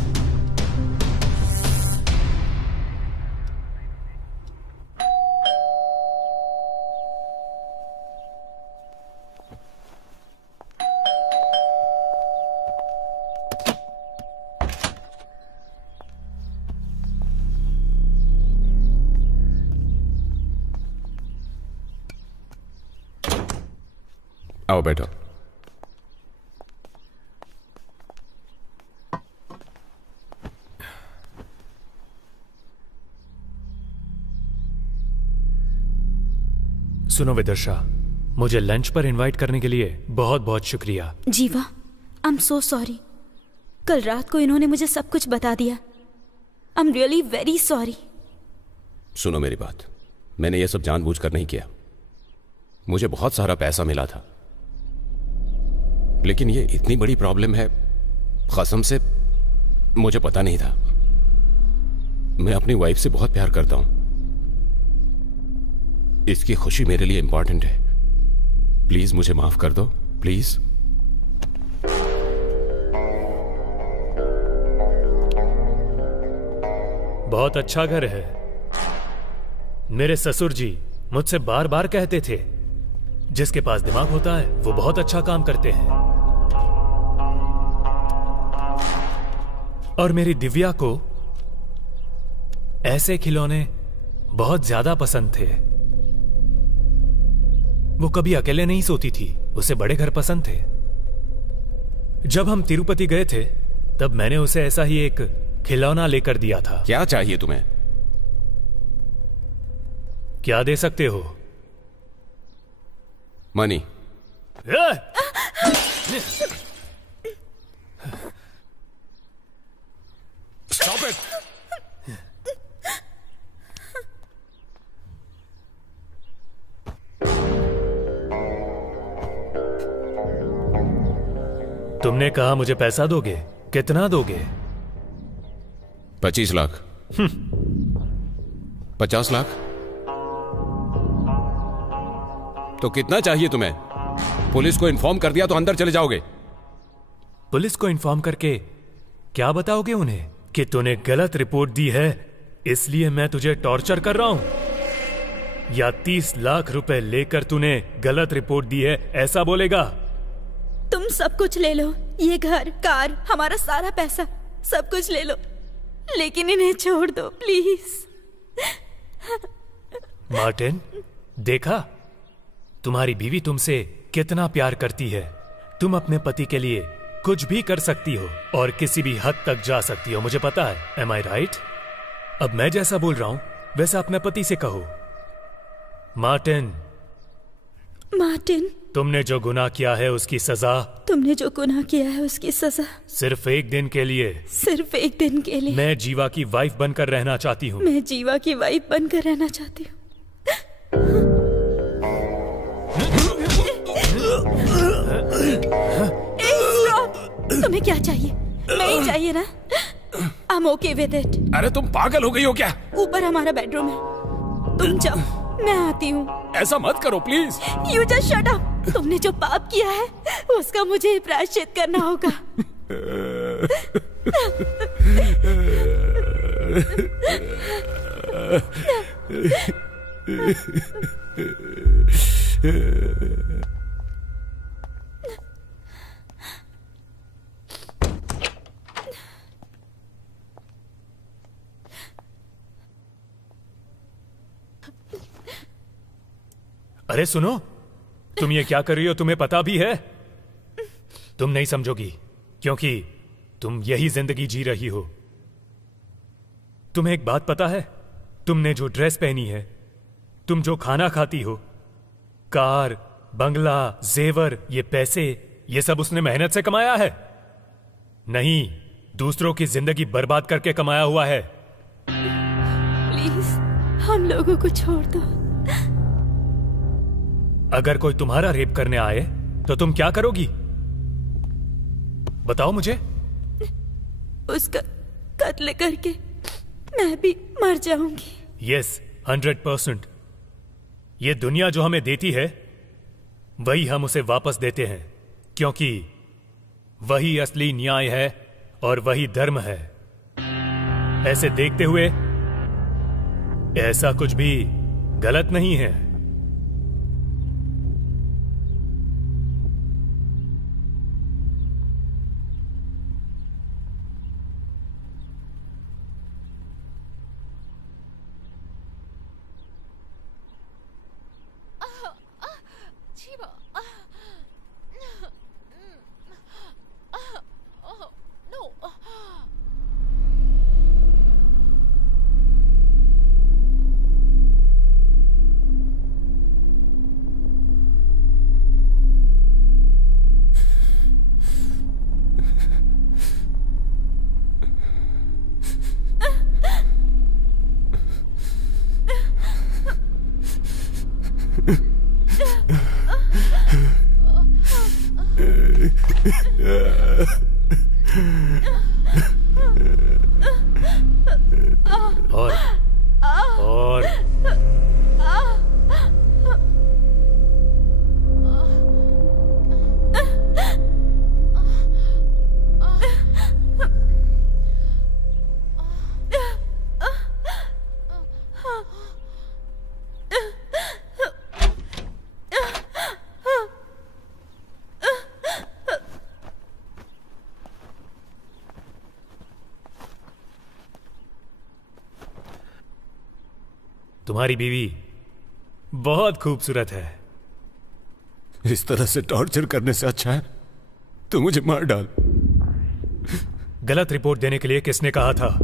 आओ बैठो। सुनो विदर्शा, मुझे लंच पर इनवाइट करने के लिए बहुत बहुत शुक्रिया। जीवा, आई एम सो सॉरी। कल रात को इन्होंने मुझे सब कुछ बता दिया। I am really very sorry. सुनो मेरी बात, मैंने ये सब जानबूझकर नहीं किया। मुझे बहुत सारा पैसा मिला था, लेकिन ये इतनी बड़ी प्रॉब्लम है, कसम से मुझे पता नहीं था। मैं अपनी वाइफ से बहुत प्यार करता हूं। इसकी खुशी मेरे लिए इंपॉर्टेंट है। प्लीज मुझे माफ कर दो, प्लीज। बहुत अच्छा घर है। मेरे ससुर जी मुझसे बार बार कहते थे, जिसके पास दिमाग होता है वो बहुत अच्छा काम करते हैं। और मेरी दिव्या को ऐसे खिलौने बहुत ज्यादा पसंद थे। वो कभी अकेले नहीं सोती थी, उसे बड़े घर पसंद थे। जब हम तिरुपति गए थे तब मैंने उसे ऐसा ही एक खिलौना लेकर दिया था। क्या चाहिए तुम्हें? क्या दे सकते हो? मनी। Stop it! तुमने कहा मुझे पैसा दोगे, कितना दोगे? 25 लाख। 50 लाख? तो कितना चाहिए तुम्हें? पुलिस को इन्फॉर्म कर दिया तो अंदर चले जाओगे। पुलिस को इन्फॉर्म करके क्या बताओगे उन्हें? कि तूने गलत रिपोर्ट दी है इसलिए मैं तुझे टॉर्चर कर रहा हूं? या 30 लाख रुपए लेकर तूने गलत रिपोर्ट दी है, ऐसा बोलेगा? तुम सब कुछ ले लो, ये घर, कार, हमारा सारा पैसा, सब कुछ ले लो, लेकिन इन्हें छोड़ दो प्लीज। मार्टिन, देखा तुम्हारी बीवी तुमसे कितना प्यार करती है। तुम अपने पति के लिए कुछ भी कर सकती हो और किसी भी हद तक जा सकती हो, मुझे पता है। एम आई राइट? अब मैं जैसा बोल रहा हूं वैसा अपने पति से कहो। मार्टिन, मार्टिन, तुमने जो गुनाह किया है उसकी सजा, तुमने जो गुनाह किया है उसकी सजा सिर्फ एक दिन के लिए, सिर्फ एक दिन के लिए। मैं जीवा की वाइफ बनकर रहना चाहती हूँ। मैं जीवा की वाइफ बनकर रहना चाहती हूँ। तुम्हें क्या चाहिए? मैं ही चाहिए ना? I am okay with it. अरे तुम पागल हो गई हो क्या? ऊपर हमारा बेडरूम है, तुम जाओ, मैं आती हूँ। ऐसा मत करो please. You just shut up. तुमने जो पाप किया है उसका मुझे प्रायश्चित करना होगा। अरे सुनो, तुम ये क्या कर रही हो तुम्हें पता भी है? तुम नहीं समझोगी क्योंकि तुम यही जिंदगी जी रही हो। तुम्हें एक बात पता है? तुमने जो ड्रेस पहनी है, तुम जो खाना खाती हो, कार, बंगला, जेवर, ये पैसे, ये सब उसने मेहनत से कमाया है? नहीं, दूसरों की जिंदगी बर्बाद करके कमाया हुआ है। प्लीज हम लोगों को छोड़ दो। अगर कोई तुम्हारा रेप करने आए तो तुम क्या करोगी? बताओ मुझे। उसका कत्ल करके मैं भी मर जाऊंगी। यस, 100%। ये दुनिया जो हमें देती है वही हम उसे वापस देते हैं, क्योंकि वही असली न्याय है और वही धर्म है। ऐसे देखते हुए ऐसा कुछ भी गलत नहीं है। और तुम्हारी बीवी बहुत खूबसूरत है। इस तरह से टॉर्चर करने से अच्छा है तो मुझे मार डाल। गलत रिपोर्ट देने के लिए किसने कहा था?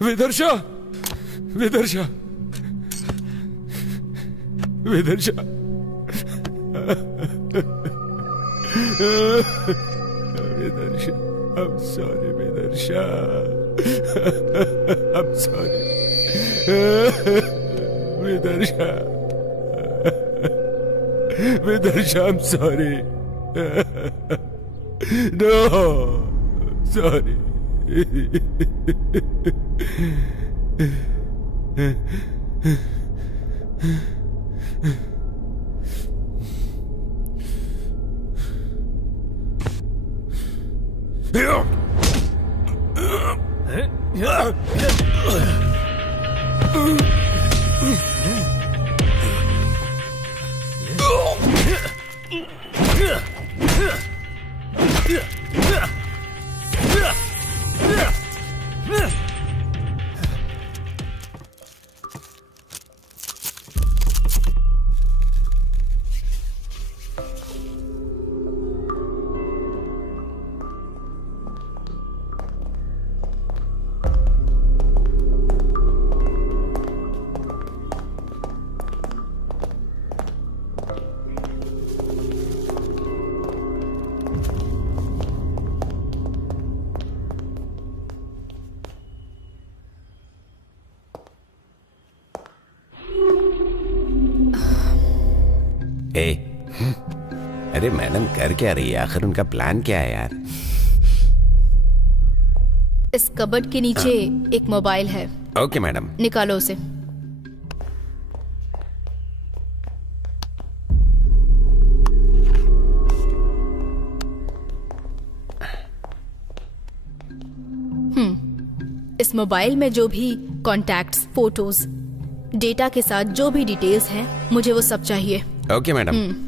विदर्शा, विदर्शा, विदर्शा, विदर्शा, I'm sorry, विदर्शा, I'm sorry, विदर्शा, विदर्शा, I'm sorry, no, sorry. ए, अरे मैडम कर क्या रही है? आखिर उनका प्लान क्या है यार? इस कबर्ड के नीचे एक मोबाइल है। Okay madam. निकालो उसे। इस मोबाइल में जो भी कॉन्टैक्ट्स, फोटोज, डेटा के साथ जो भी डिटेल्स हैं, मुझे वो सब चाहिए। Okay madam.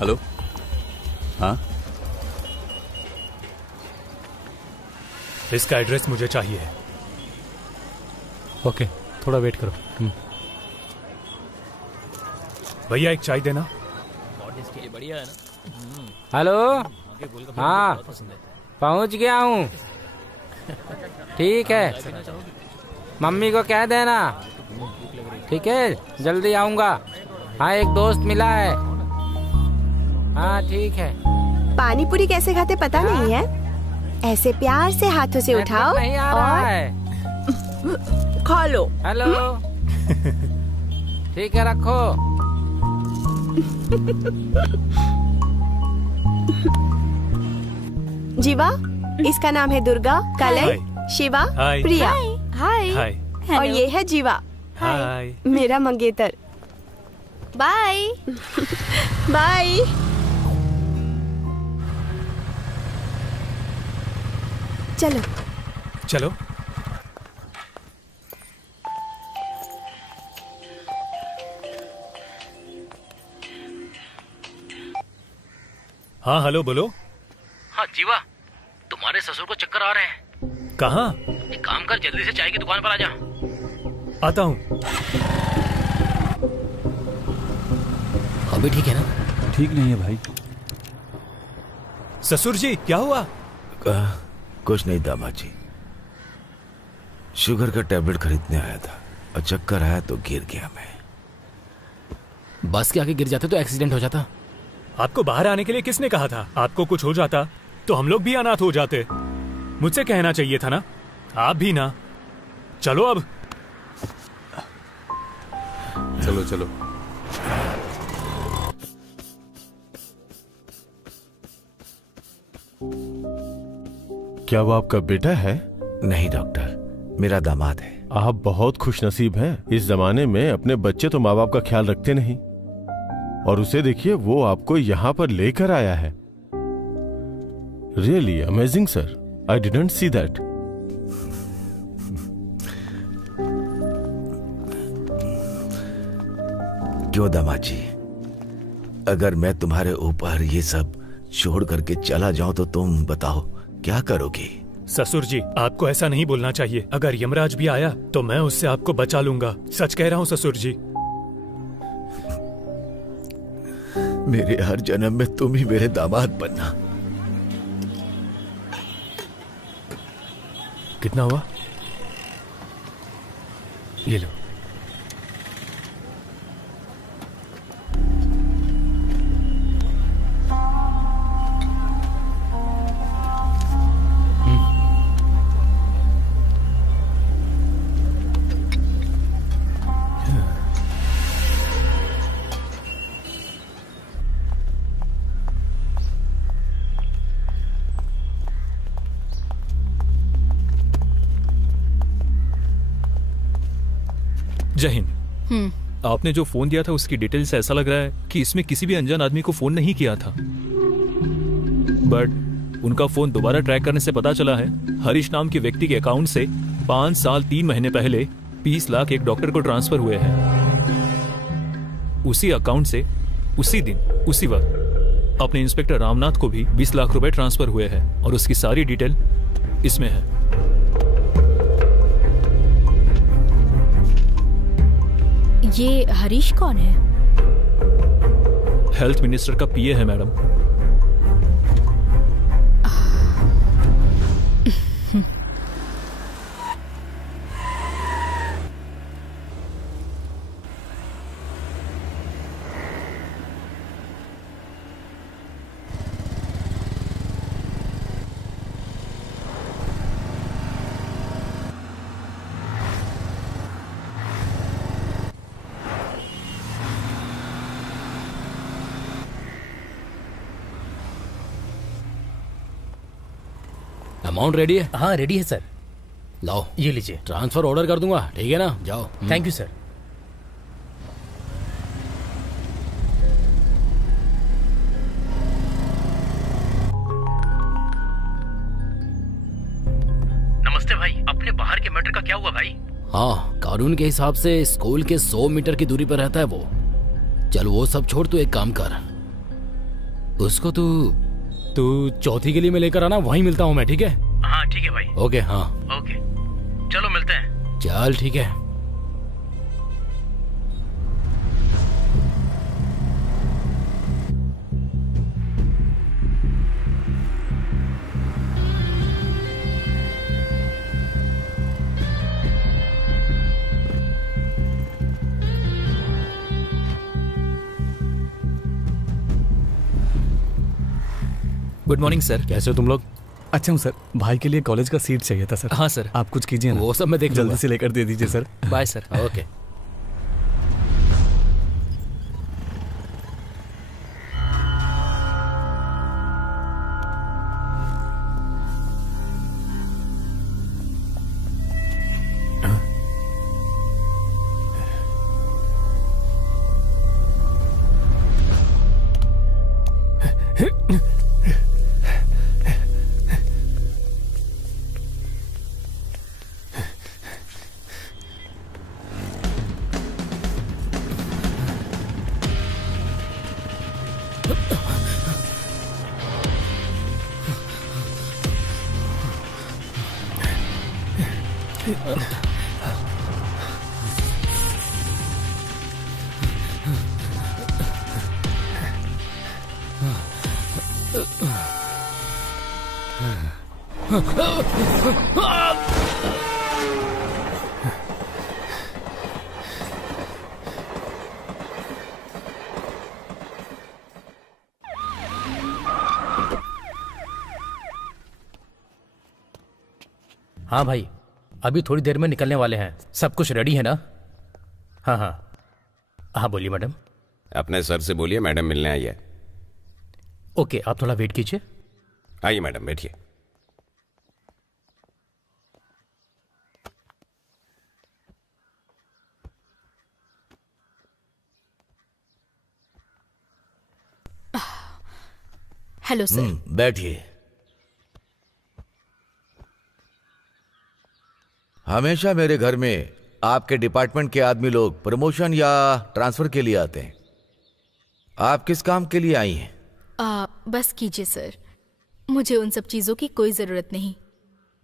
हेलो। हाँ, इसका एड्रेस मुझे चाहिए। ओके, थोड़ा वेट करो। भैया एक चाय देना। बढ़िया है ना। हेलो। हाँ, पहुंच गया हूँ। ठीक है, मम्मी को कह देना। ठीक है, जल्दी आऊंगा। हाँ, एक दोस्त मिला है। हाँ ठीक है। पानी पूरी कैसे खाते पता नहीं है? ऐसे प्यार से हाथों से उठाओ नहीं आ रहा और है। खा लो। हेलो। ठीक है, रखो। जीवा, इसका नाम है दुर्गा, कलई, शिवा, प्रिया। हाय। और ये है जीवा, हाय। मेरा मंगेतर। बाय। बाय। चलो चलो। हाँ हेलो, बोलो। हाँ जीवा, तुम्हारे ससुर को चक्कर आ रहे हैं। कहाँ? एक काम कर, जल्दी से चाय की दुकान पर आ जा। आता हूँ। अभी ठीक है ना? ठीक नहीं है भाई। ससुर जी, क्या हुआ? कुछ नहीं दामाद जी, शुगर का टैबलेट खरीदने आया था और चक्कर आया तो गिर गया मैं। बस के आगे गिर जाते तो एक्सीडेंट हो जाता। आपको बाहर आने के लिए किसने कहा था? आपको कुछ हो जाता तो हम लोग भी अनाथ हो जाते। मुझसे कहना चाहिए था ना। आप भी ना। चलो अब। चलो चलो। क्या वो आपका बेटा है? नहीं डॉक्टर, मेरा दामाद है। आप बहुत खुशनसीब हैं। इस जमाने में अपने बच्चे तो माँ बाप का ख्याल रखते नहीं, और उसे देखिए, वो आपको यहाँ पर लेकर आया है। Really amazing sir, I didn't see that. क्यों दामाद जी, अगर मैं तुम्हारे ऊपर ये सब छोड़ करके चला जाऊं तो तुम बताओ क्या करोगी? ससुर जी, आपको ऐसा नहीं बोलना चाहिए। अगर यमराज भी आया तो मैं उससे आपको बचा लूंगा। सच कह रहा हूँ ससुर जी। मेरे हर जन्म में तुम ही मेरे दामाद बनना। कितना हुआ? ये लो। जय हिंद। आपने जो फोन दिया था उसकी डिटेल से ऐसा लग रहा है कि इसमें किसी भी अनजान आदमी को फोन नहीं किया था, बट उनका फोन दोबारा ट्रैक करने से पता चला है हरीश नाम के व्यक्ति के अकाउंट से 5 साल 3 महीने पहले 20 लाख एक डॉक्टर को ट्रांसफर हुए हैं। उसी अकाउंट से उसी दिन उसी वक्त अपने इंस्पेक्टर रामनाथ को भी 20 लाख रुपए ट्रांसफर हुए हैं और उसकी सारी डिटेल इसमें है। ये हरीश कौन है? हेल्थ मिनिस्टर का पीए है मैडम। अमाउंट रेडी है? हाँ रेडी है सर। लाओ ये लीजिए। ट्रांसफर ऑर्डर कर दूंगा, ठीक है ना? जाओ। Thank you sir. नमस्ते भाई, अपने बाहर के मैटर का क्या हुआ भाई? हाँ, कानून के हिसाब से स्कूल के 100 मीटर की दूरी पर रहता है वो। चल वो सब छोड़, तू एक काम कर, उसको तू चौथी गली में लेकर आना, वहीं मिलता हूँ मैं, ठीक है? हाँ ठीक है भाई। ओके। हाँ ओके, चलो मिलते हैं। चल ठीक है। Good morning sir. कैसे हो तुम लोग? अच्छा हूँ सर। भाई के लिए कॉलेज का सीट चाहिए था सर। हाँ सर। आप कुछ कीजिए ना। वो सब मैं देख जल्दी से लेकर दे दीजिए सर। Bye sir. ओके। हाँ भाई, अभी थोड़ी देर में निकलने वाले हैं। सब कुछ रेडी है ना? हाँ हाँ हाँ, बोलिए मैडम। अपने सर से बोलिए मैडम मिलने आई है। ओके, आप थोड़ा वेट कीजिए। आइए मैडम, बैठिए। Hello sir. बैठिए। हमेशा मेरे घर में आपके डिपार्टमेंट के आदमी लोग प्रमोशन या ट्रांसफर के लिए आते हैं। आप किस काम के लिए आई हैं? बस कीजिए सर, मुझे उन सब चीजों की कोई जरूरत नहीं।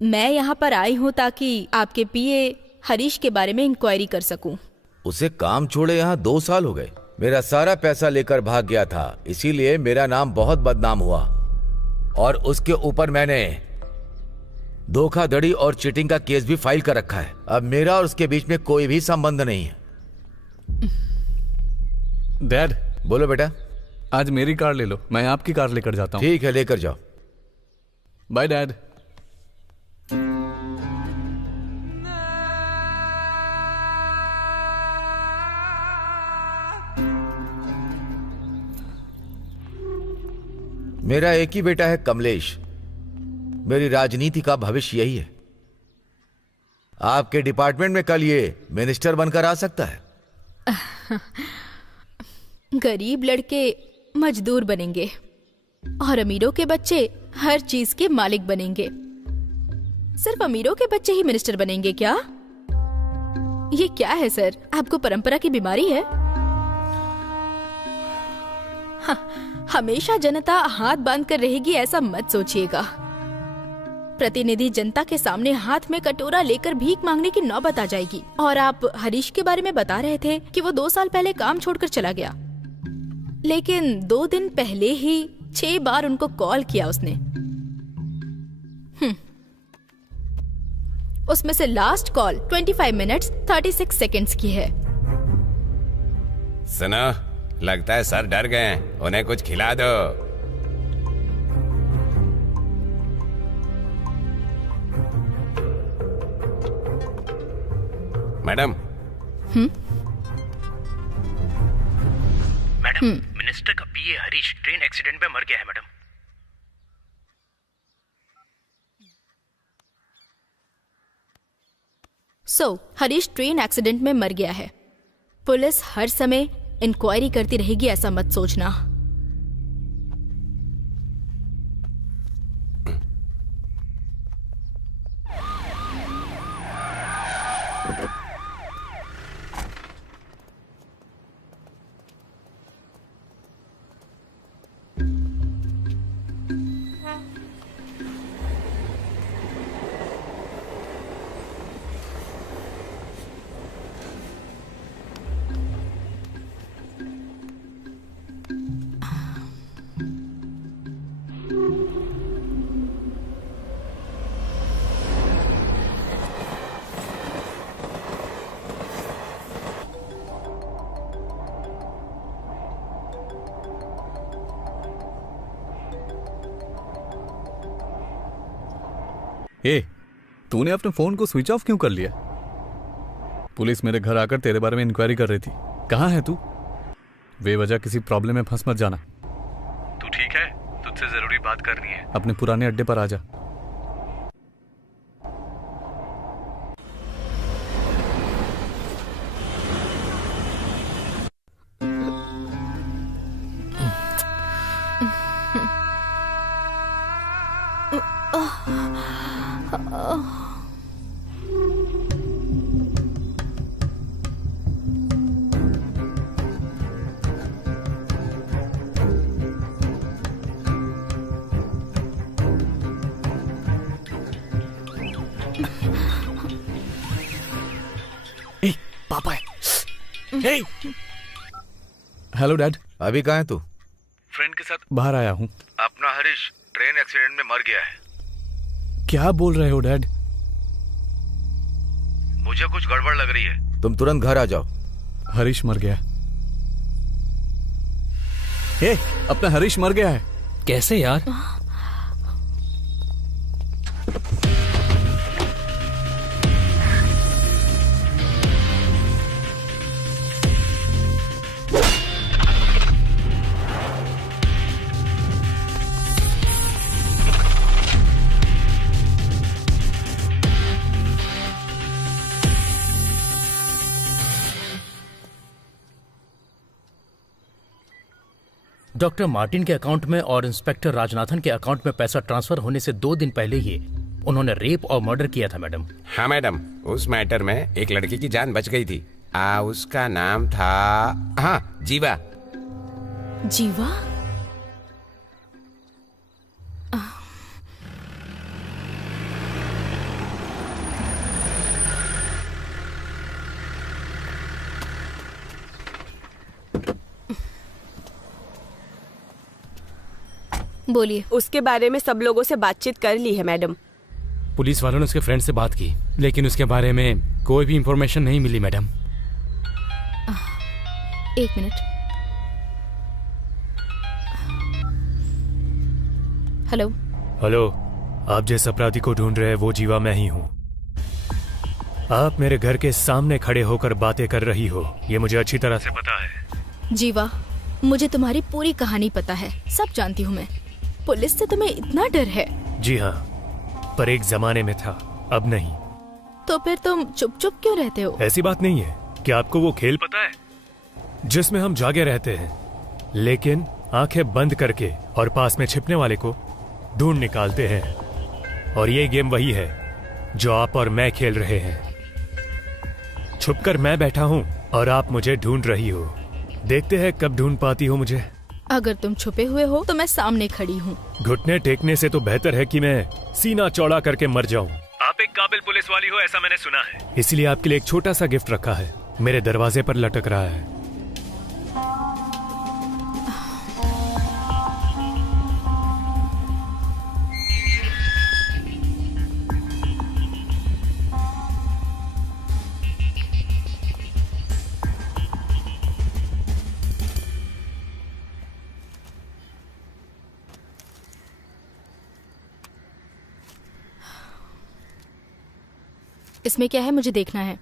मैं यहाँ पर आई हूँ ताकि आपके पीए हरीश के बारे में इंक्वायरी कर सकूं। उसे काम छोड़े यहाँ 2 साल हो गए। मेरा सारा पैसा लेकर भाग गया था, इसीलिए मेरा नाम बहुत बदनाम हुआ। और उसके ऊपर मैंने धोखाधड़ी और चीटिंग का केस भी फाइल कर रखा है। अब मेरा और उसके बीच में कोई भी संबंध नहीं है। डैड। बोलो बेटा। आज मेरी कार ले लो, मैं आपकी कार लेकर जाता हूँ। ठीक है, लेकर जाओ। Bye dad. मेरा एक ही बेटा है कमलेश। मेरी राजनीति का भविष्य यही है। आपके डिपार्टमेंट में कल ये मिनिस्टर बनकर आ सकता है। गरीब लड़के मजदूर बनेंगे और अमीरों के बच्चे हर चीज के मालिक बनेंगे। सिर्फ अमीरों के बच्चे ही मिनिस्टर बनेंगे क्या? ये क्या है सर, आपको परंपरा की बीमारी है? हमेशा जनता हाथ बांध कर रहेगी ऐसा मत सोचिएगा। प्रतिनिधि जनता के सामने हाथ में कटोरा लेकर भीख मांगने की नौबत आ जाएगी। और आप हरीश के बारे में बता रहे थे कि वो 2 साल पहले काम छोड़कर चला गया, लेकिन 2 दिन पहले ही 6 बार उनको कॉल किया उसने। उसमें से लास्ट कॉल 25 मिनट्स 36 सेकंड्स की है। सुनो, लगता है सर डर गए, उन्हें कुछ खिला दो। मैडम। मैडम, मिनिस्टर का पीए हरीश ट्रेन एक्सीडेंट में मर गया है मैडम। हरीश ट्रेन एक्सीडेंट में मर गया है। पुलिस हर समय इंक्वायरी करती रहेगी ऐसा मत सोचना। तूने अपने फोन को स्विच ऑफ क्यों कर लिया? पुलिस मेरे घर आकर तेरे बारे में इंक्वायरी कर रही थी। कहाँ है तू? बेवजह किसी प्रॉब्लम में फंस मत जाना। तू ठीक है? तुझसे जरूरी बात करनी है। अपने पुराने अड्डे पर आ जा। पापा है। Hello dad. अभी कहाँ है तू? फ्रेंड के साथ बाहर आया हूँ। अपना हरीश ट्रेन एक्सीडेंट में मर गया है। क्या बोल रहे हो डैड? मुझे कुछ गड़बड़ लग रही है। तुम तुरंत घर आ जाओ। हरीश मर गया। अपना हरीश मर गया है। कैसे यार? डॉक्टर मार्टिन के अकाउंट में और इंस्पेक्टर राजनाथन के अकाउंट में पैसा ट्रांसफर होने से 2 दिन पहले ही उन्होंने रेप और मर्डर किया था मैडम। हाँ मैडम, उस मैटर में एक लड़की की जान बच गई थी। उसका नाम था जीवा। जीवा? बोलिए। उसके बारे में सब लोगों से बातचीत कर ली है मैडम। पुलिस वालों ने उसके फ्रेंड से बात की, लेकिन उसके बारे में कोई भी इंफॉर्मेशन नहीं मिली मैडम। एक मिनट। हेलो। हेलो, आप जिस अपराधी को ढूंढ रहे हैं वो जीवा मैं ही हूँ। आप मेरे घर के सामने खड़े होकर बातें कर रही हो, ये मुझे अच्छी तरह से पता है। जीवा, मुझे तुम्हारी पूरी कहानी पता है, सब जानती हूँ मैं। पुलिस से तुम्हें इतना डर है? जी हाँ, पर एक जमाने में था, अब नहीं। तो फिर तुम चुप चुप क्यों रहते हो? ऐसी बात नहीं है। क्या आपको वो खेल पता है जिसमें हम जागे रहते हैं, लेकिन आंखें बंद करके और पास में छिपने वाले को ढूंढ निकालते हैं? और ये गेम वही है जो आप और मैं खेल रहे हैं। छुपकर मैं बैठा हूँ और आप मुझे ढूंढ रही हो। देखते हैं कब ढूंढ पाती हो मुझे। अगर तुम छुपे हुए हो तो मैं सामने खड़ी हूँ। घुटने टेकने से तो बेहतर है कि मैं सीना चौड़ा करके मर जाऊं। आप एक काबिल पुलिस वाली हो, ऐसा मैंने सुना है। इसलिए आपके लिए एक छोटा सा गिफ्ट रखा है, मेरे दरवाजे पर लटक रहा है। इसमें क्या है मुझे देखना है।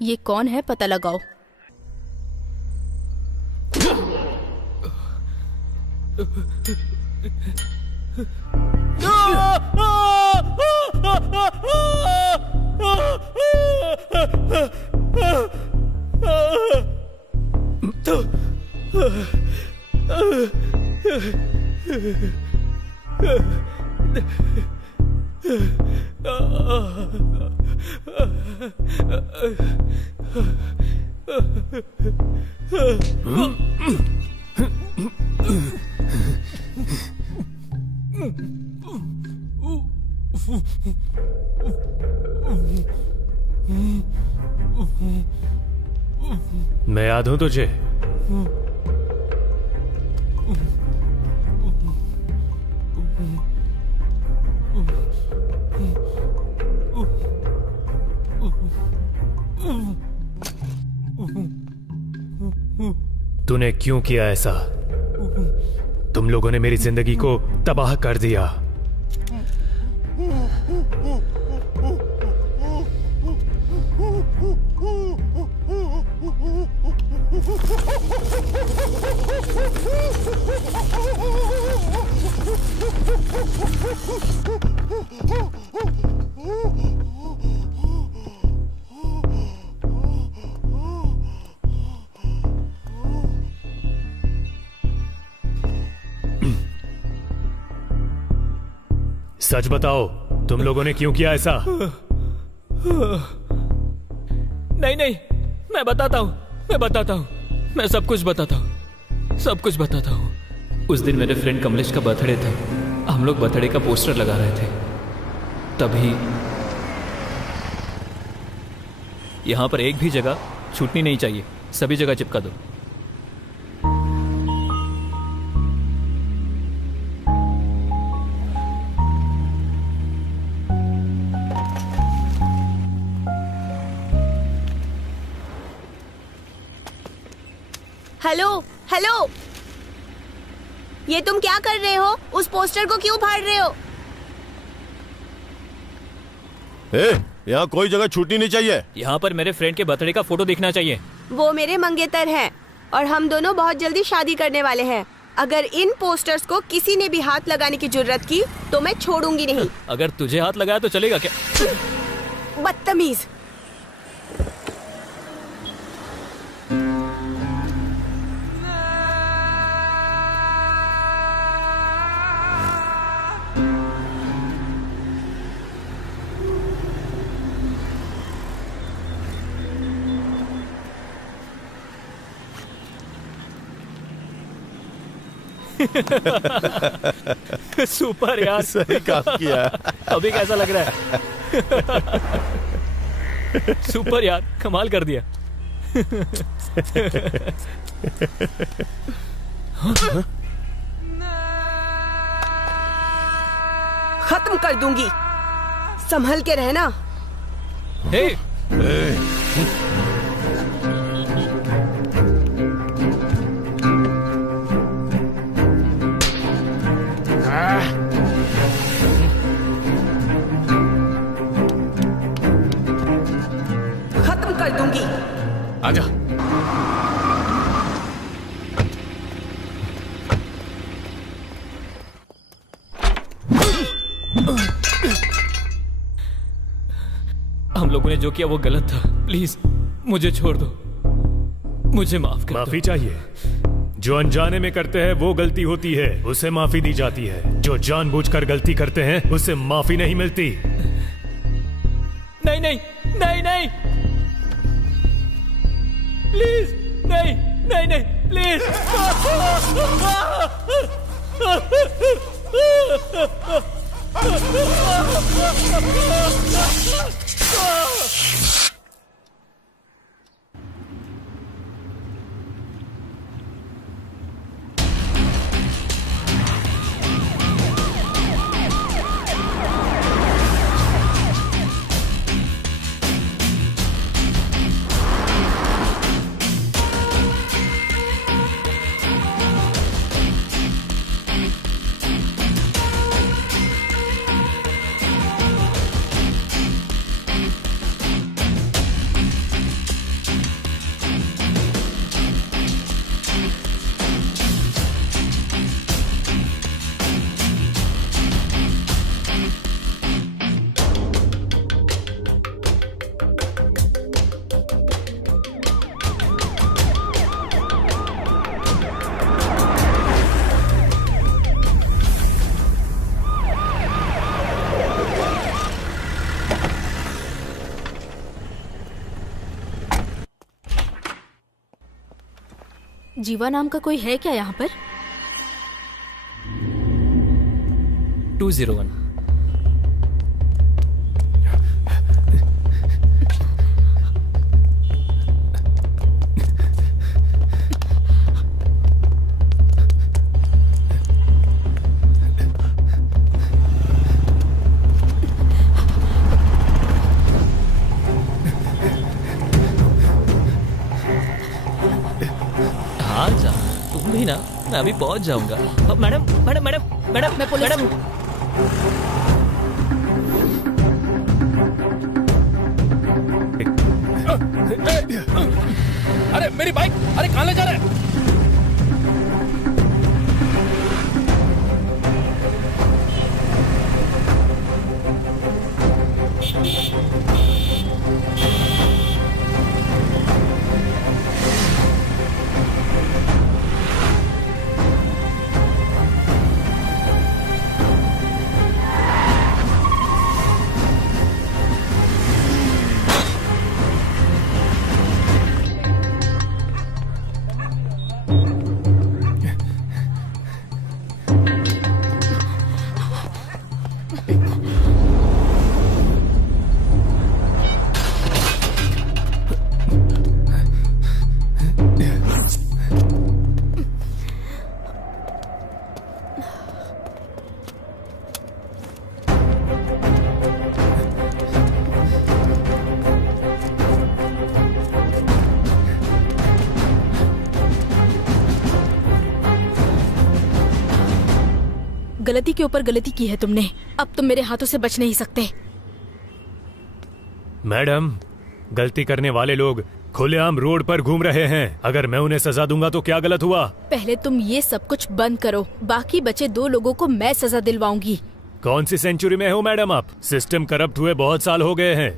ये कौन है पता लगाओ। मैं याद हूं तुझे? तूने क्यों किया ऐसा? तुम लोगों ने मेरी जिंदगी को तबाह कर दिया। सच बताओ, तुम लोगों ने क्यों किया ऐसा? नहीं नहीं, मैं बताता हूँ, मैं सब कुछ बताता हूँ। उस दिन मेरे फ्रेंड कमलेश का बर्थडे था। हम लोग बर्थडे का पोस्टर लगा रहे थे, तभी यहाँ पर एक भी जगह छूटनी नहीं चाहिए, सभी जगह चिपका दो। हेलो हेलो, ये तुम क्या कर रहे हो? उस पोस्टर को क्यों फाड़ रहे हो? यहाँ कोई जगह छूटनी नहीं चाहिए। यहाँ पर मेरे फ्रेंड के बर्थडे का फोटो देखना चाहिए। वो मेरे मंगेतर हैं और हम दोनों बहुत जल्दी शादी करने वाले हैं। अगर इन पोस्टर्स को किसी ने भी हाथ लगाने की जुर्रत की तो मैं छोड़ूंगी नहीं। अगर तुझे हाथ लगाया तो चलेगा क्या? बदतमीज। सुपर यार, सही काम किया। अभी कैसा लग रहा है? सुपर यार, कमाल कर दिया। खत्म कर दूंगी, संभल के रहना। हे खत्म कर दूंगी। आजा। हम लोगों ने जो किया वो गलत था, प्लीज मुझे छोड़ दो, मुझे माफ कर माफी चाहिए? जो अनजाने में करते हैं वो गलती होती है, उसे माफी दी जाती है। जो जानबूझकर गलती करते हैं उसे माफी नहीं मिलती। नहीं नहीं नहीं नहीं, प्लीज नहीं नहीं नहीं, प्लीज। जीवा नाम का कोई है क्या यहाँ पर? 201। हाँ जा, तुम भी ना, मैं अभी पहुंच जाऊंगा। मैडम मैडम मैडम मैडम, मैं पुलिस मैडम। अरे मेरी बाइक, अरे कहाँ ले जा रहे हैं? गलती के ऊपर गलती की है तुमने, अब तुम मेरे हाथों से बच नहीं सकते। मैडम, गलती करने वाले लोग खुलेआम रोड पर घूम रहे हैं। अगर मैं उन्हें सजा दूंगा तो क्या गलत हुआ? पहले तुम ये सब कुछ बंद करो, बाकी बचे 2 लोगों को मैं सजा दिलवाऊंगी। कौन सी सेंचुरी में हो मैडम आप? सिस्टम करप्ट हुए बहुत साल हो गए हैं।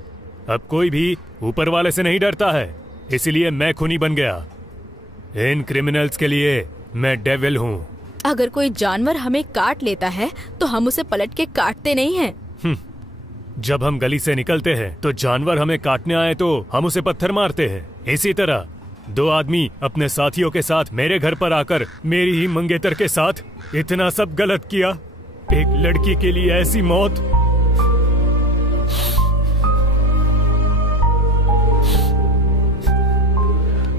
अब कोई भी ऊपर वाले से नहीं डरता है, इसलिए मैं खूनी बन गया। इन क्रिमिनल्स के लिए मैं डेविल हूँ। अगर कोई जानवर हमें काट लेता है तो हम उसे पलट के काटते नहीं हैं। जब हम गली से निकलते हैं तो जानवर हमें काटने आए तो हम उसे पत्थर मारते हैं। इसी तरह 2 आदमी अपने साथियों के साथ मेरे घर पर आकर मेरी ही मंगेतर के साथ इतना सब गलत किया। एक लड़की के लिए ऐसी मौत।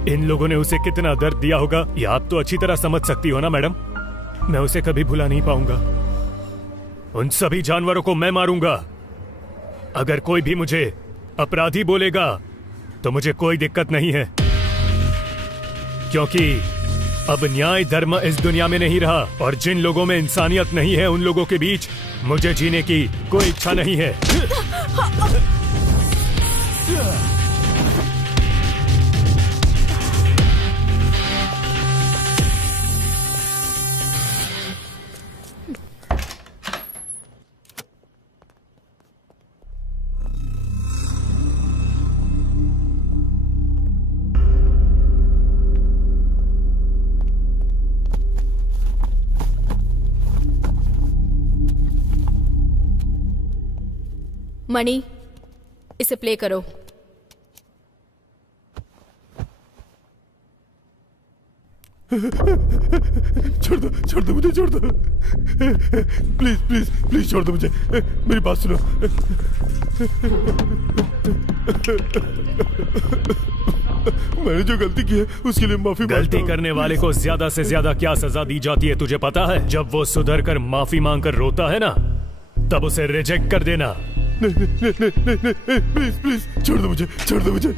इन लोगों ने उसे कितना दर्द दिया होगा ये आप तो अच्छी तरह समझ सकती हो ना मैडम। मैं उसे कभी भुला नहीं पाऊंगा। उन सभी जानवरों को मैं मारूंगा। अगर कोई भी मुझे अपराधी बोलेगा तो मुझे कोई दिक्कत नहीं है, क्योंकि अब न्याय धर्म इस दुनिया में नहीं रहा और जिन लोगों में इंसानियत नहीं है उन लोगों के बीच मुझे जीने की कोई इच्छा नहीं है। मणि, इसे प्ले करो। छोड़ दो मुझे, छोड़ दो प्लीज प्लीज प्लीज, छोड़ दो मुझे। मेरी बात सुनो। मैंने जो गलती की है उसके लिए माफी। गलती करने वाले को ज्यादा से ज्यादा क्या सजा दी जाती है तुझे पता है? जब वो सुधर कर माफी मांगकर रोता है ना, तब उसे रिजेक्ट कर देना। नहीं, प्लीज प्लीज छोड़ दो मुझे, छोड़ दो मुझे।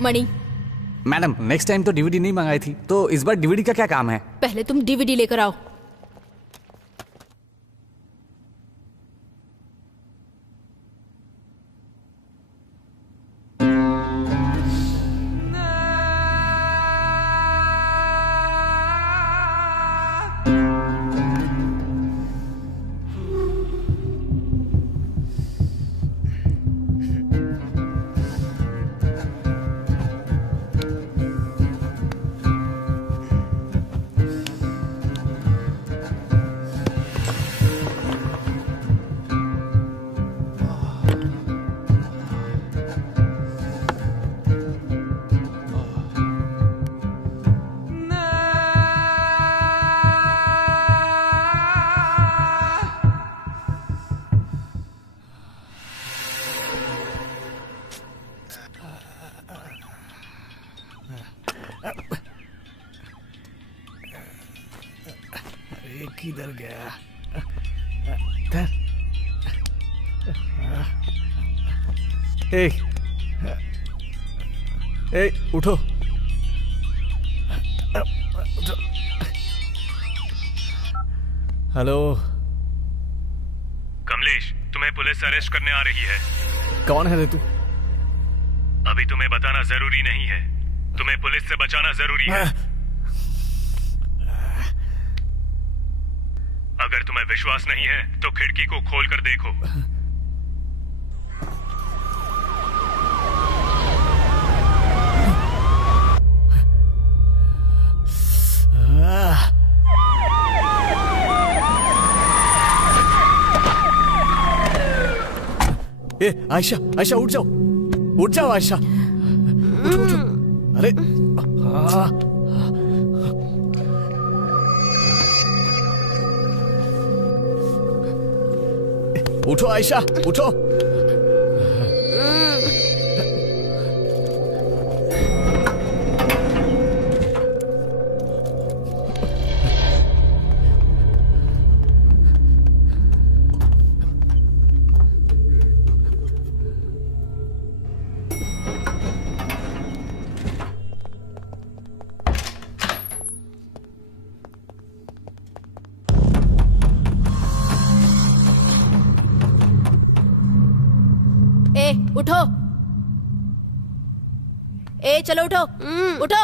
मणि, मैडम नेक्स्ट टाइम तो डीवीडी नहीं मंगाई थी, तो इस बार डीवीडी का क्या काम है? पहले तुम डीवीडी लेकर आओ। किधर गया? ए, उठो। हेलो कमलेश, तुम्हें पुलिस अरेस्ट करने आ रही है। कौन है रे तू? अभी तुम्हें बताना जरूरी नहीं है, तुम्हें पुलिस से बचाना जरूरी है। अगर तुम्हें विश्वास नहीं है तो खिड़की को खोल कर देखो। आयशा, आयशा उठ जाओ, उठ जाओ आयशा, उठो उठो। अरे उठो आयशा, उठो। उठो। ए चलो उठो, उठो।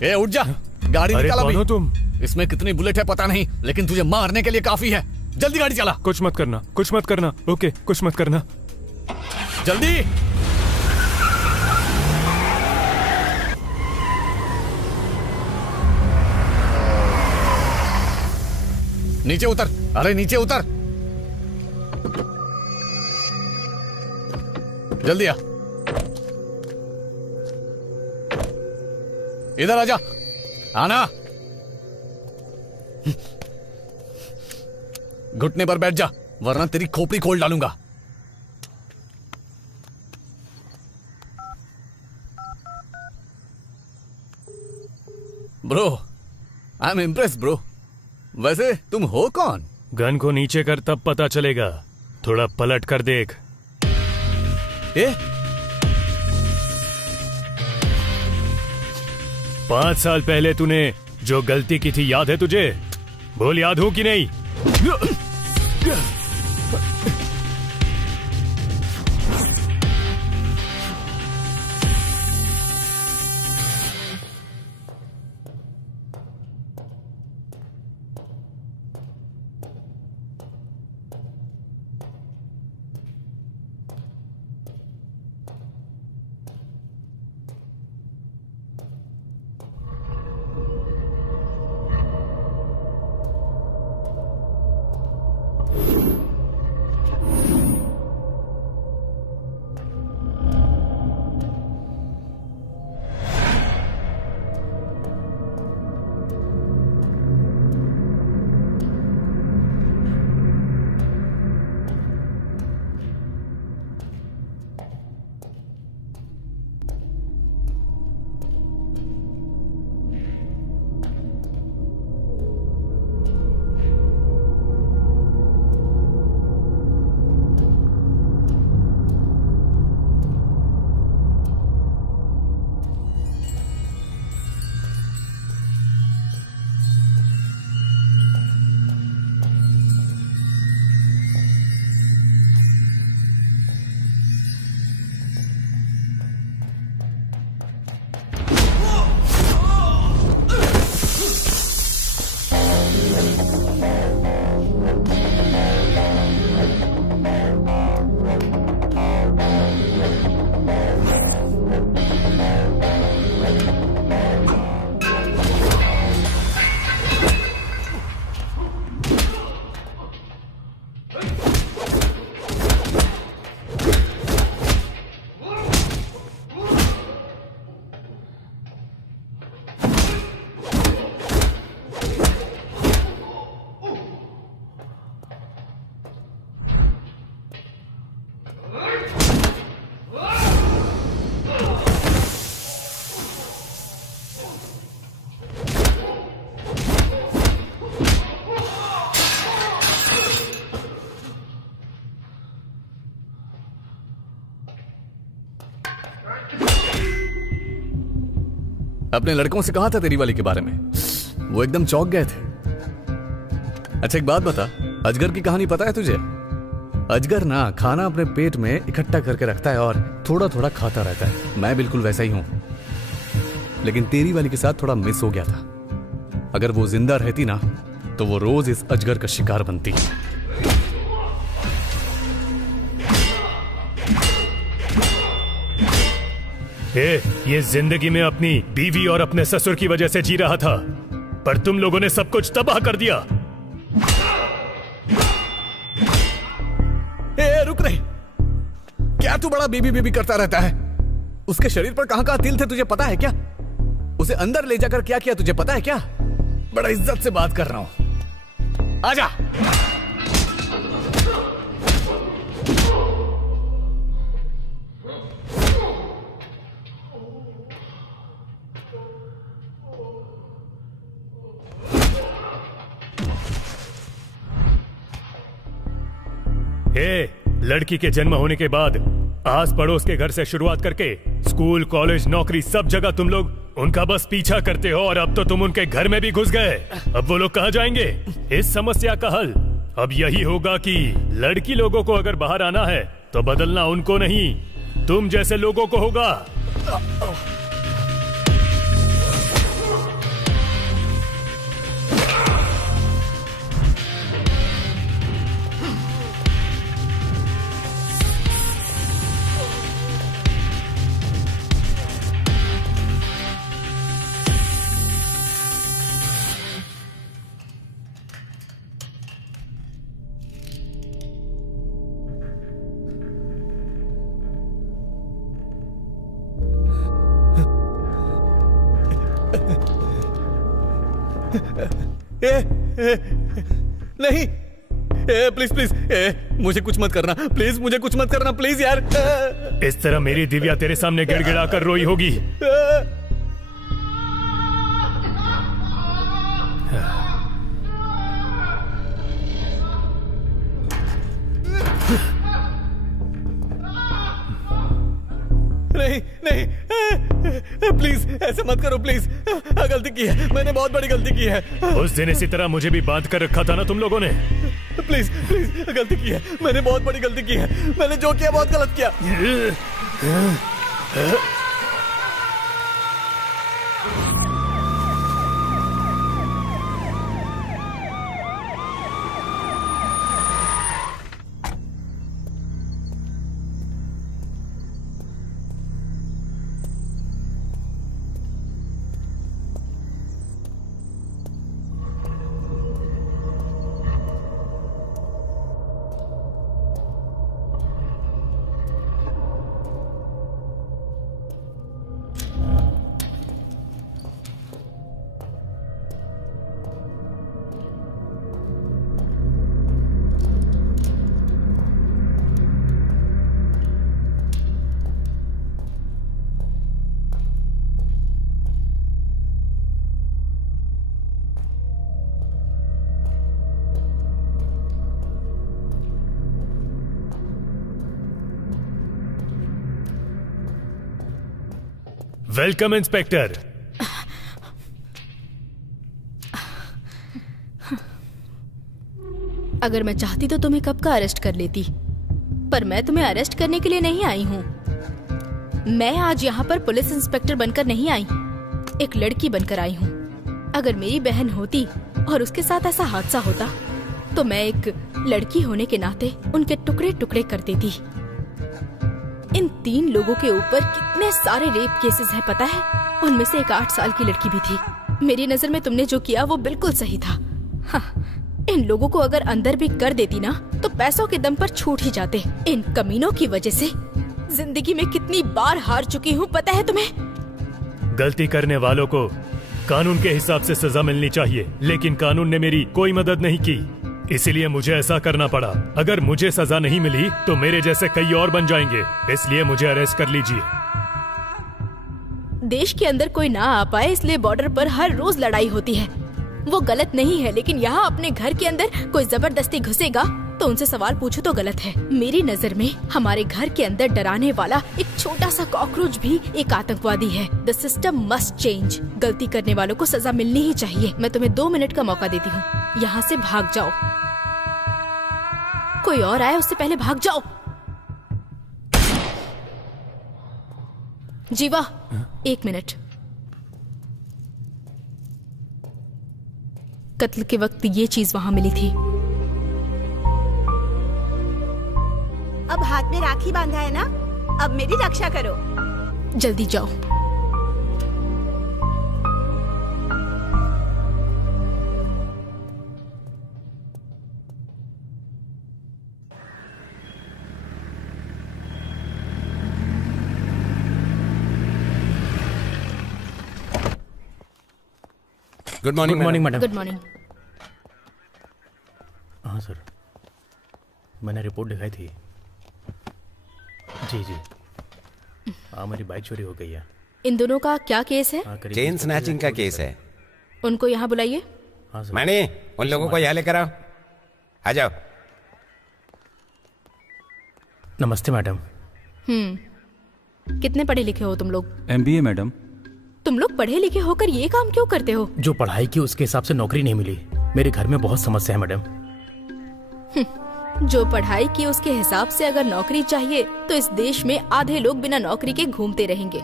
ए उठ जा, गाड़ी अरे निकाल कौन हो तुम? इसमें कितनी बुलेट है पता नहीं, लेकिन तुझे मारने के लिए काफी है। जल्दी गाड़ी चला। कुछ मत करना, कुछ मत करना। ओके, कुछ मत करना। जल्दी। नीचे उतर, अरे नीचे उतर, जल्दी आ। इधर आजा, आना। घुटने पर बैठ जा, वरना तेरी खोपड़ी खोल डालूंगा। Bro, I am impress bro. वैसे तुम हो कौन? गन को नीचे कर, तब पता चलेगा। थोड़ा पलट कर देख। 5 साल पहले तूने जो गलती की थी याद है तुझे? बोल, याद हो कि नहीं? अपने लड़कों से कहा था तेरी वाली के बारे में, वो एकदम चौंक गए थे। अच्छा एक बात बता, अजगर की कहानी पता है तुझे? अजगर ना खाना अपने पेट में इकट्ठा करके रखता है और थोड़ा थोड़ा खाता रहता है। मैं बिल्कुल वैसा ही हूं, लेकिन तेरी वाली के साथ थोड़ा मिस हो गया था। अगर वो जिंदा रहती ना तो वो रोज इस अजगर का शिकार बनती। ये जिंदगी में अपनी बीवी और अपने ससुर की वजह से जी रहा था, पर तुम लोगों ने सब कुछ तबाह कर दिया। रुक रहे, क्या तू बड़ा बीबी बीबी करता रहता है? उसके शरीर पर कहां तिल थे तुझे पता है क्या? उसे अंदर ले जाकर क्या किया तुझे पता है क्या? बड़ा इज्जत से बात कर रहा हूं, आजा। लड़की के जन्म होने के बाद आस पड़ोस के घर से शुरुआत करके स्कूल, कॉलेज, नौकरी, सब जगह तुम लोग उनका बस पीछा करते हो, और अब तो तुम उनके घर में भी घुस गए। अब वो लोग कहाँ जाएंगे? इस समस्या का हल अब यही होगा कि लड़की लोगों को अगर बाहर आना है तो बदलना उनको नहीं, तुम जैसे लोगों को होगा। नहीं, प्लीज प्लीज, मुझे कुछ मत करना, प्लीज मुझे कुछ मत करना, प्लीज यार। इस तरह मेरी दिव्या तेरे सामने गिड़गिड़ा कर रोई होगी। नहीं नहीं, प्लीज ऐसे मत करो, प्लीज। गलती की है मैंने, बहुत बड़ी गलती की है। उस दिन इसी तरह मुझे भी बांध कर रखा था ना तुम लोगों ने। प्लीज प्लीज, गलती की है मैंने, बहुत बड़ी गलती की है। मैंने जो किया बहुत गलत किया। Welcome inspector. अगर मैं चाहती तो तुम्हें कब का अरेस्ट कर लेती, पर मैं तुम्हें अरेस्ट करने के लिए नहीं आई हूँ। मैं आज यहाँ पर पुलिस इंस्पेक्टर बनकर नहीं आई, एक लड़की बनकर आई हूँ। अगर मेरी बहन होती और उसके साथ ऐसा हादसा होता तो मैं एक लड़की होने के नाते उनके टुकड़े टुकड़े कर देती। इन 3 लोगों के ऊपर कितने सारे रेप केसेस हैं पता है? उनमें से एक 8 साल की लड़की भी थी। मेरी नजर में तुमने जो किया वो बिल्कुल सही था। हाँ, इन लोगों को अगर अंदर भी कर देती ना तो पैसों के दम पर छूट ही जाते। इन कमीनों की वजह से जिंदगी में कितनी बार हार चुकी हूँ पता है तुम्हें? गलती करने वालों को कानून के हिसाब से सजा मिलनी चाहिए, लेकिन कानून ने मेरी कोई मदद नहीं की, इसीलिए मुझे ऐसा करना पड़ा। अगर मुझे सजा नहीं मिली तो मेरे जैसे कई और बन जाएंगे, इसलिए मुझे अरेस्ट कर लीजिए। देश के अंदर कोई ना आ पाए इसलिए बॉर्डर पर हर रोज लड़ाई होती है, वो गलत नहीं है। लेकिन यहाँ अपने घर के अंदर कोई जबरदस्ती घुसेगा तो उनसे सवाल पूछो तो गलत है। मेरी नजर में हमारे घर के अंदर डराने वाला एक छोटा सा कॉकरोच भी एक आतंकवादी है। The system must change. गलती करने वालों को सजा मिलनी ही चाहिए। मैं तुम्हें 2 मिनट का मौका देती हूँ, यहाँ से भाग जाओ। कोई और आए उससे पहले भाग जाओ। जीवा, 1 मिनट। कत्ल के वक्त ये चीज वहां मिली थी। अब हाथ में राखी बांधा है ना, अब मेरी रक्षा करो। जल्दी जाओ। Good morning madam. Good morning. हाँ सर, मैंने रिपोर्ट दिखाई थी। जी। हाँ, मेरी बाइक चोरी हो गई है। इन दोनों का क्या केस है? चेन स्नैचिंग का केस है। उनको यहाँ बुलाइए। हाँ सर। मैंने उन लोगों को यहाँ लेकर आओ। आ जाओ। नमस्ते मैडम। कितने पढ़े लिखे हो तुम लोग? MBA madam. तुम लोग पढ़े लिखे होकर ये काम क्यों करते हो? जो पढ़ाई की उसके हिसाब से नौकरी नहीं मिली। मेरे घर में बहुत समस्या है मैडम। जो पढ़ाई की उसके हिसाब से अगर नौकरी चाहिए तो इस देश में आधे लोग बिना नौकरी के घूमते रहेंगे।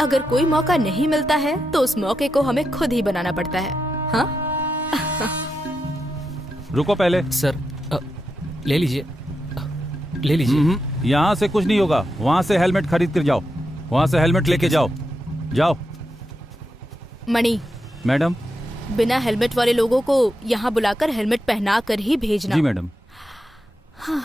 अगर कोई मौका नहीं मिलता है तो उस मौके को हमें खुद ही बनाना पड़ता है। हाँ? रुको पहले। सर, ले लीजिए, ले लीजिए। यहाँ से कुछ नहीं होगा, वहाँ से हेलमेट खरीद कर जाओ, वहाँ से हेलमेट लेके जाओ। जाओ। मणि मैडम, बिना हेलमेट वाले लोगों को यहाँ बुलाकर हेलमेट पहना कर ही भेजना। जी मैडम। हाँ।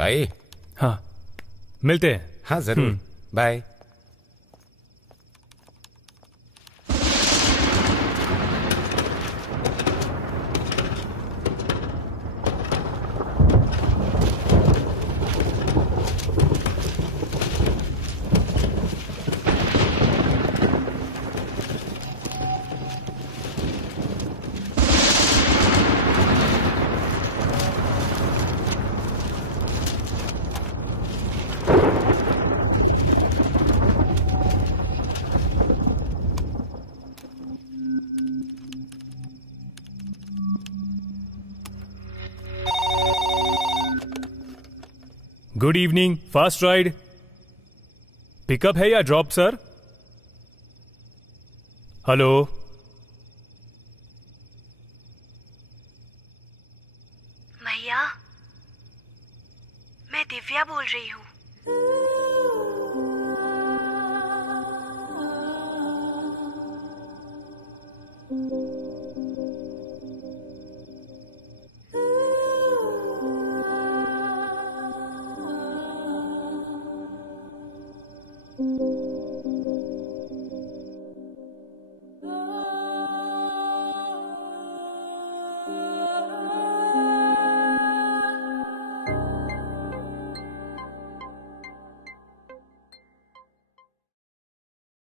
भाई। हाँ, मिलते हैं। हाँ जरूर, bye. Good evening, fast ride. Pickup है या ड्रॉप सर? हेलो, भैया, मैं दिव्या बोल रही हूँ।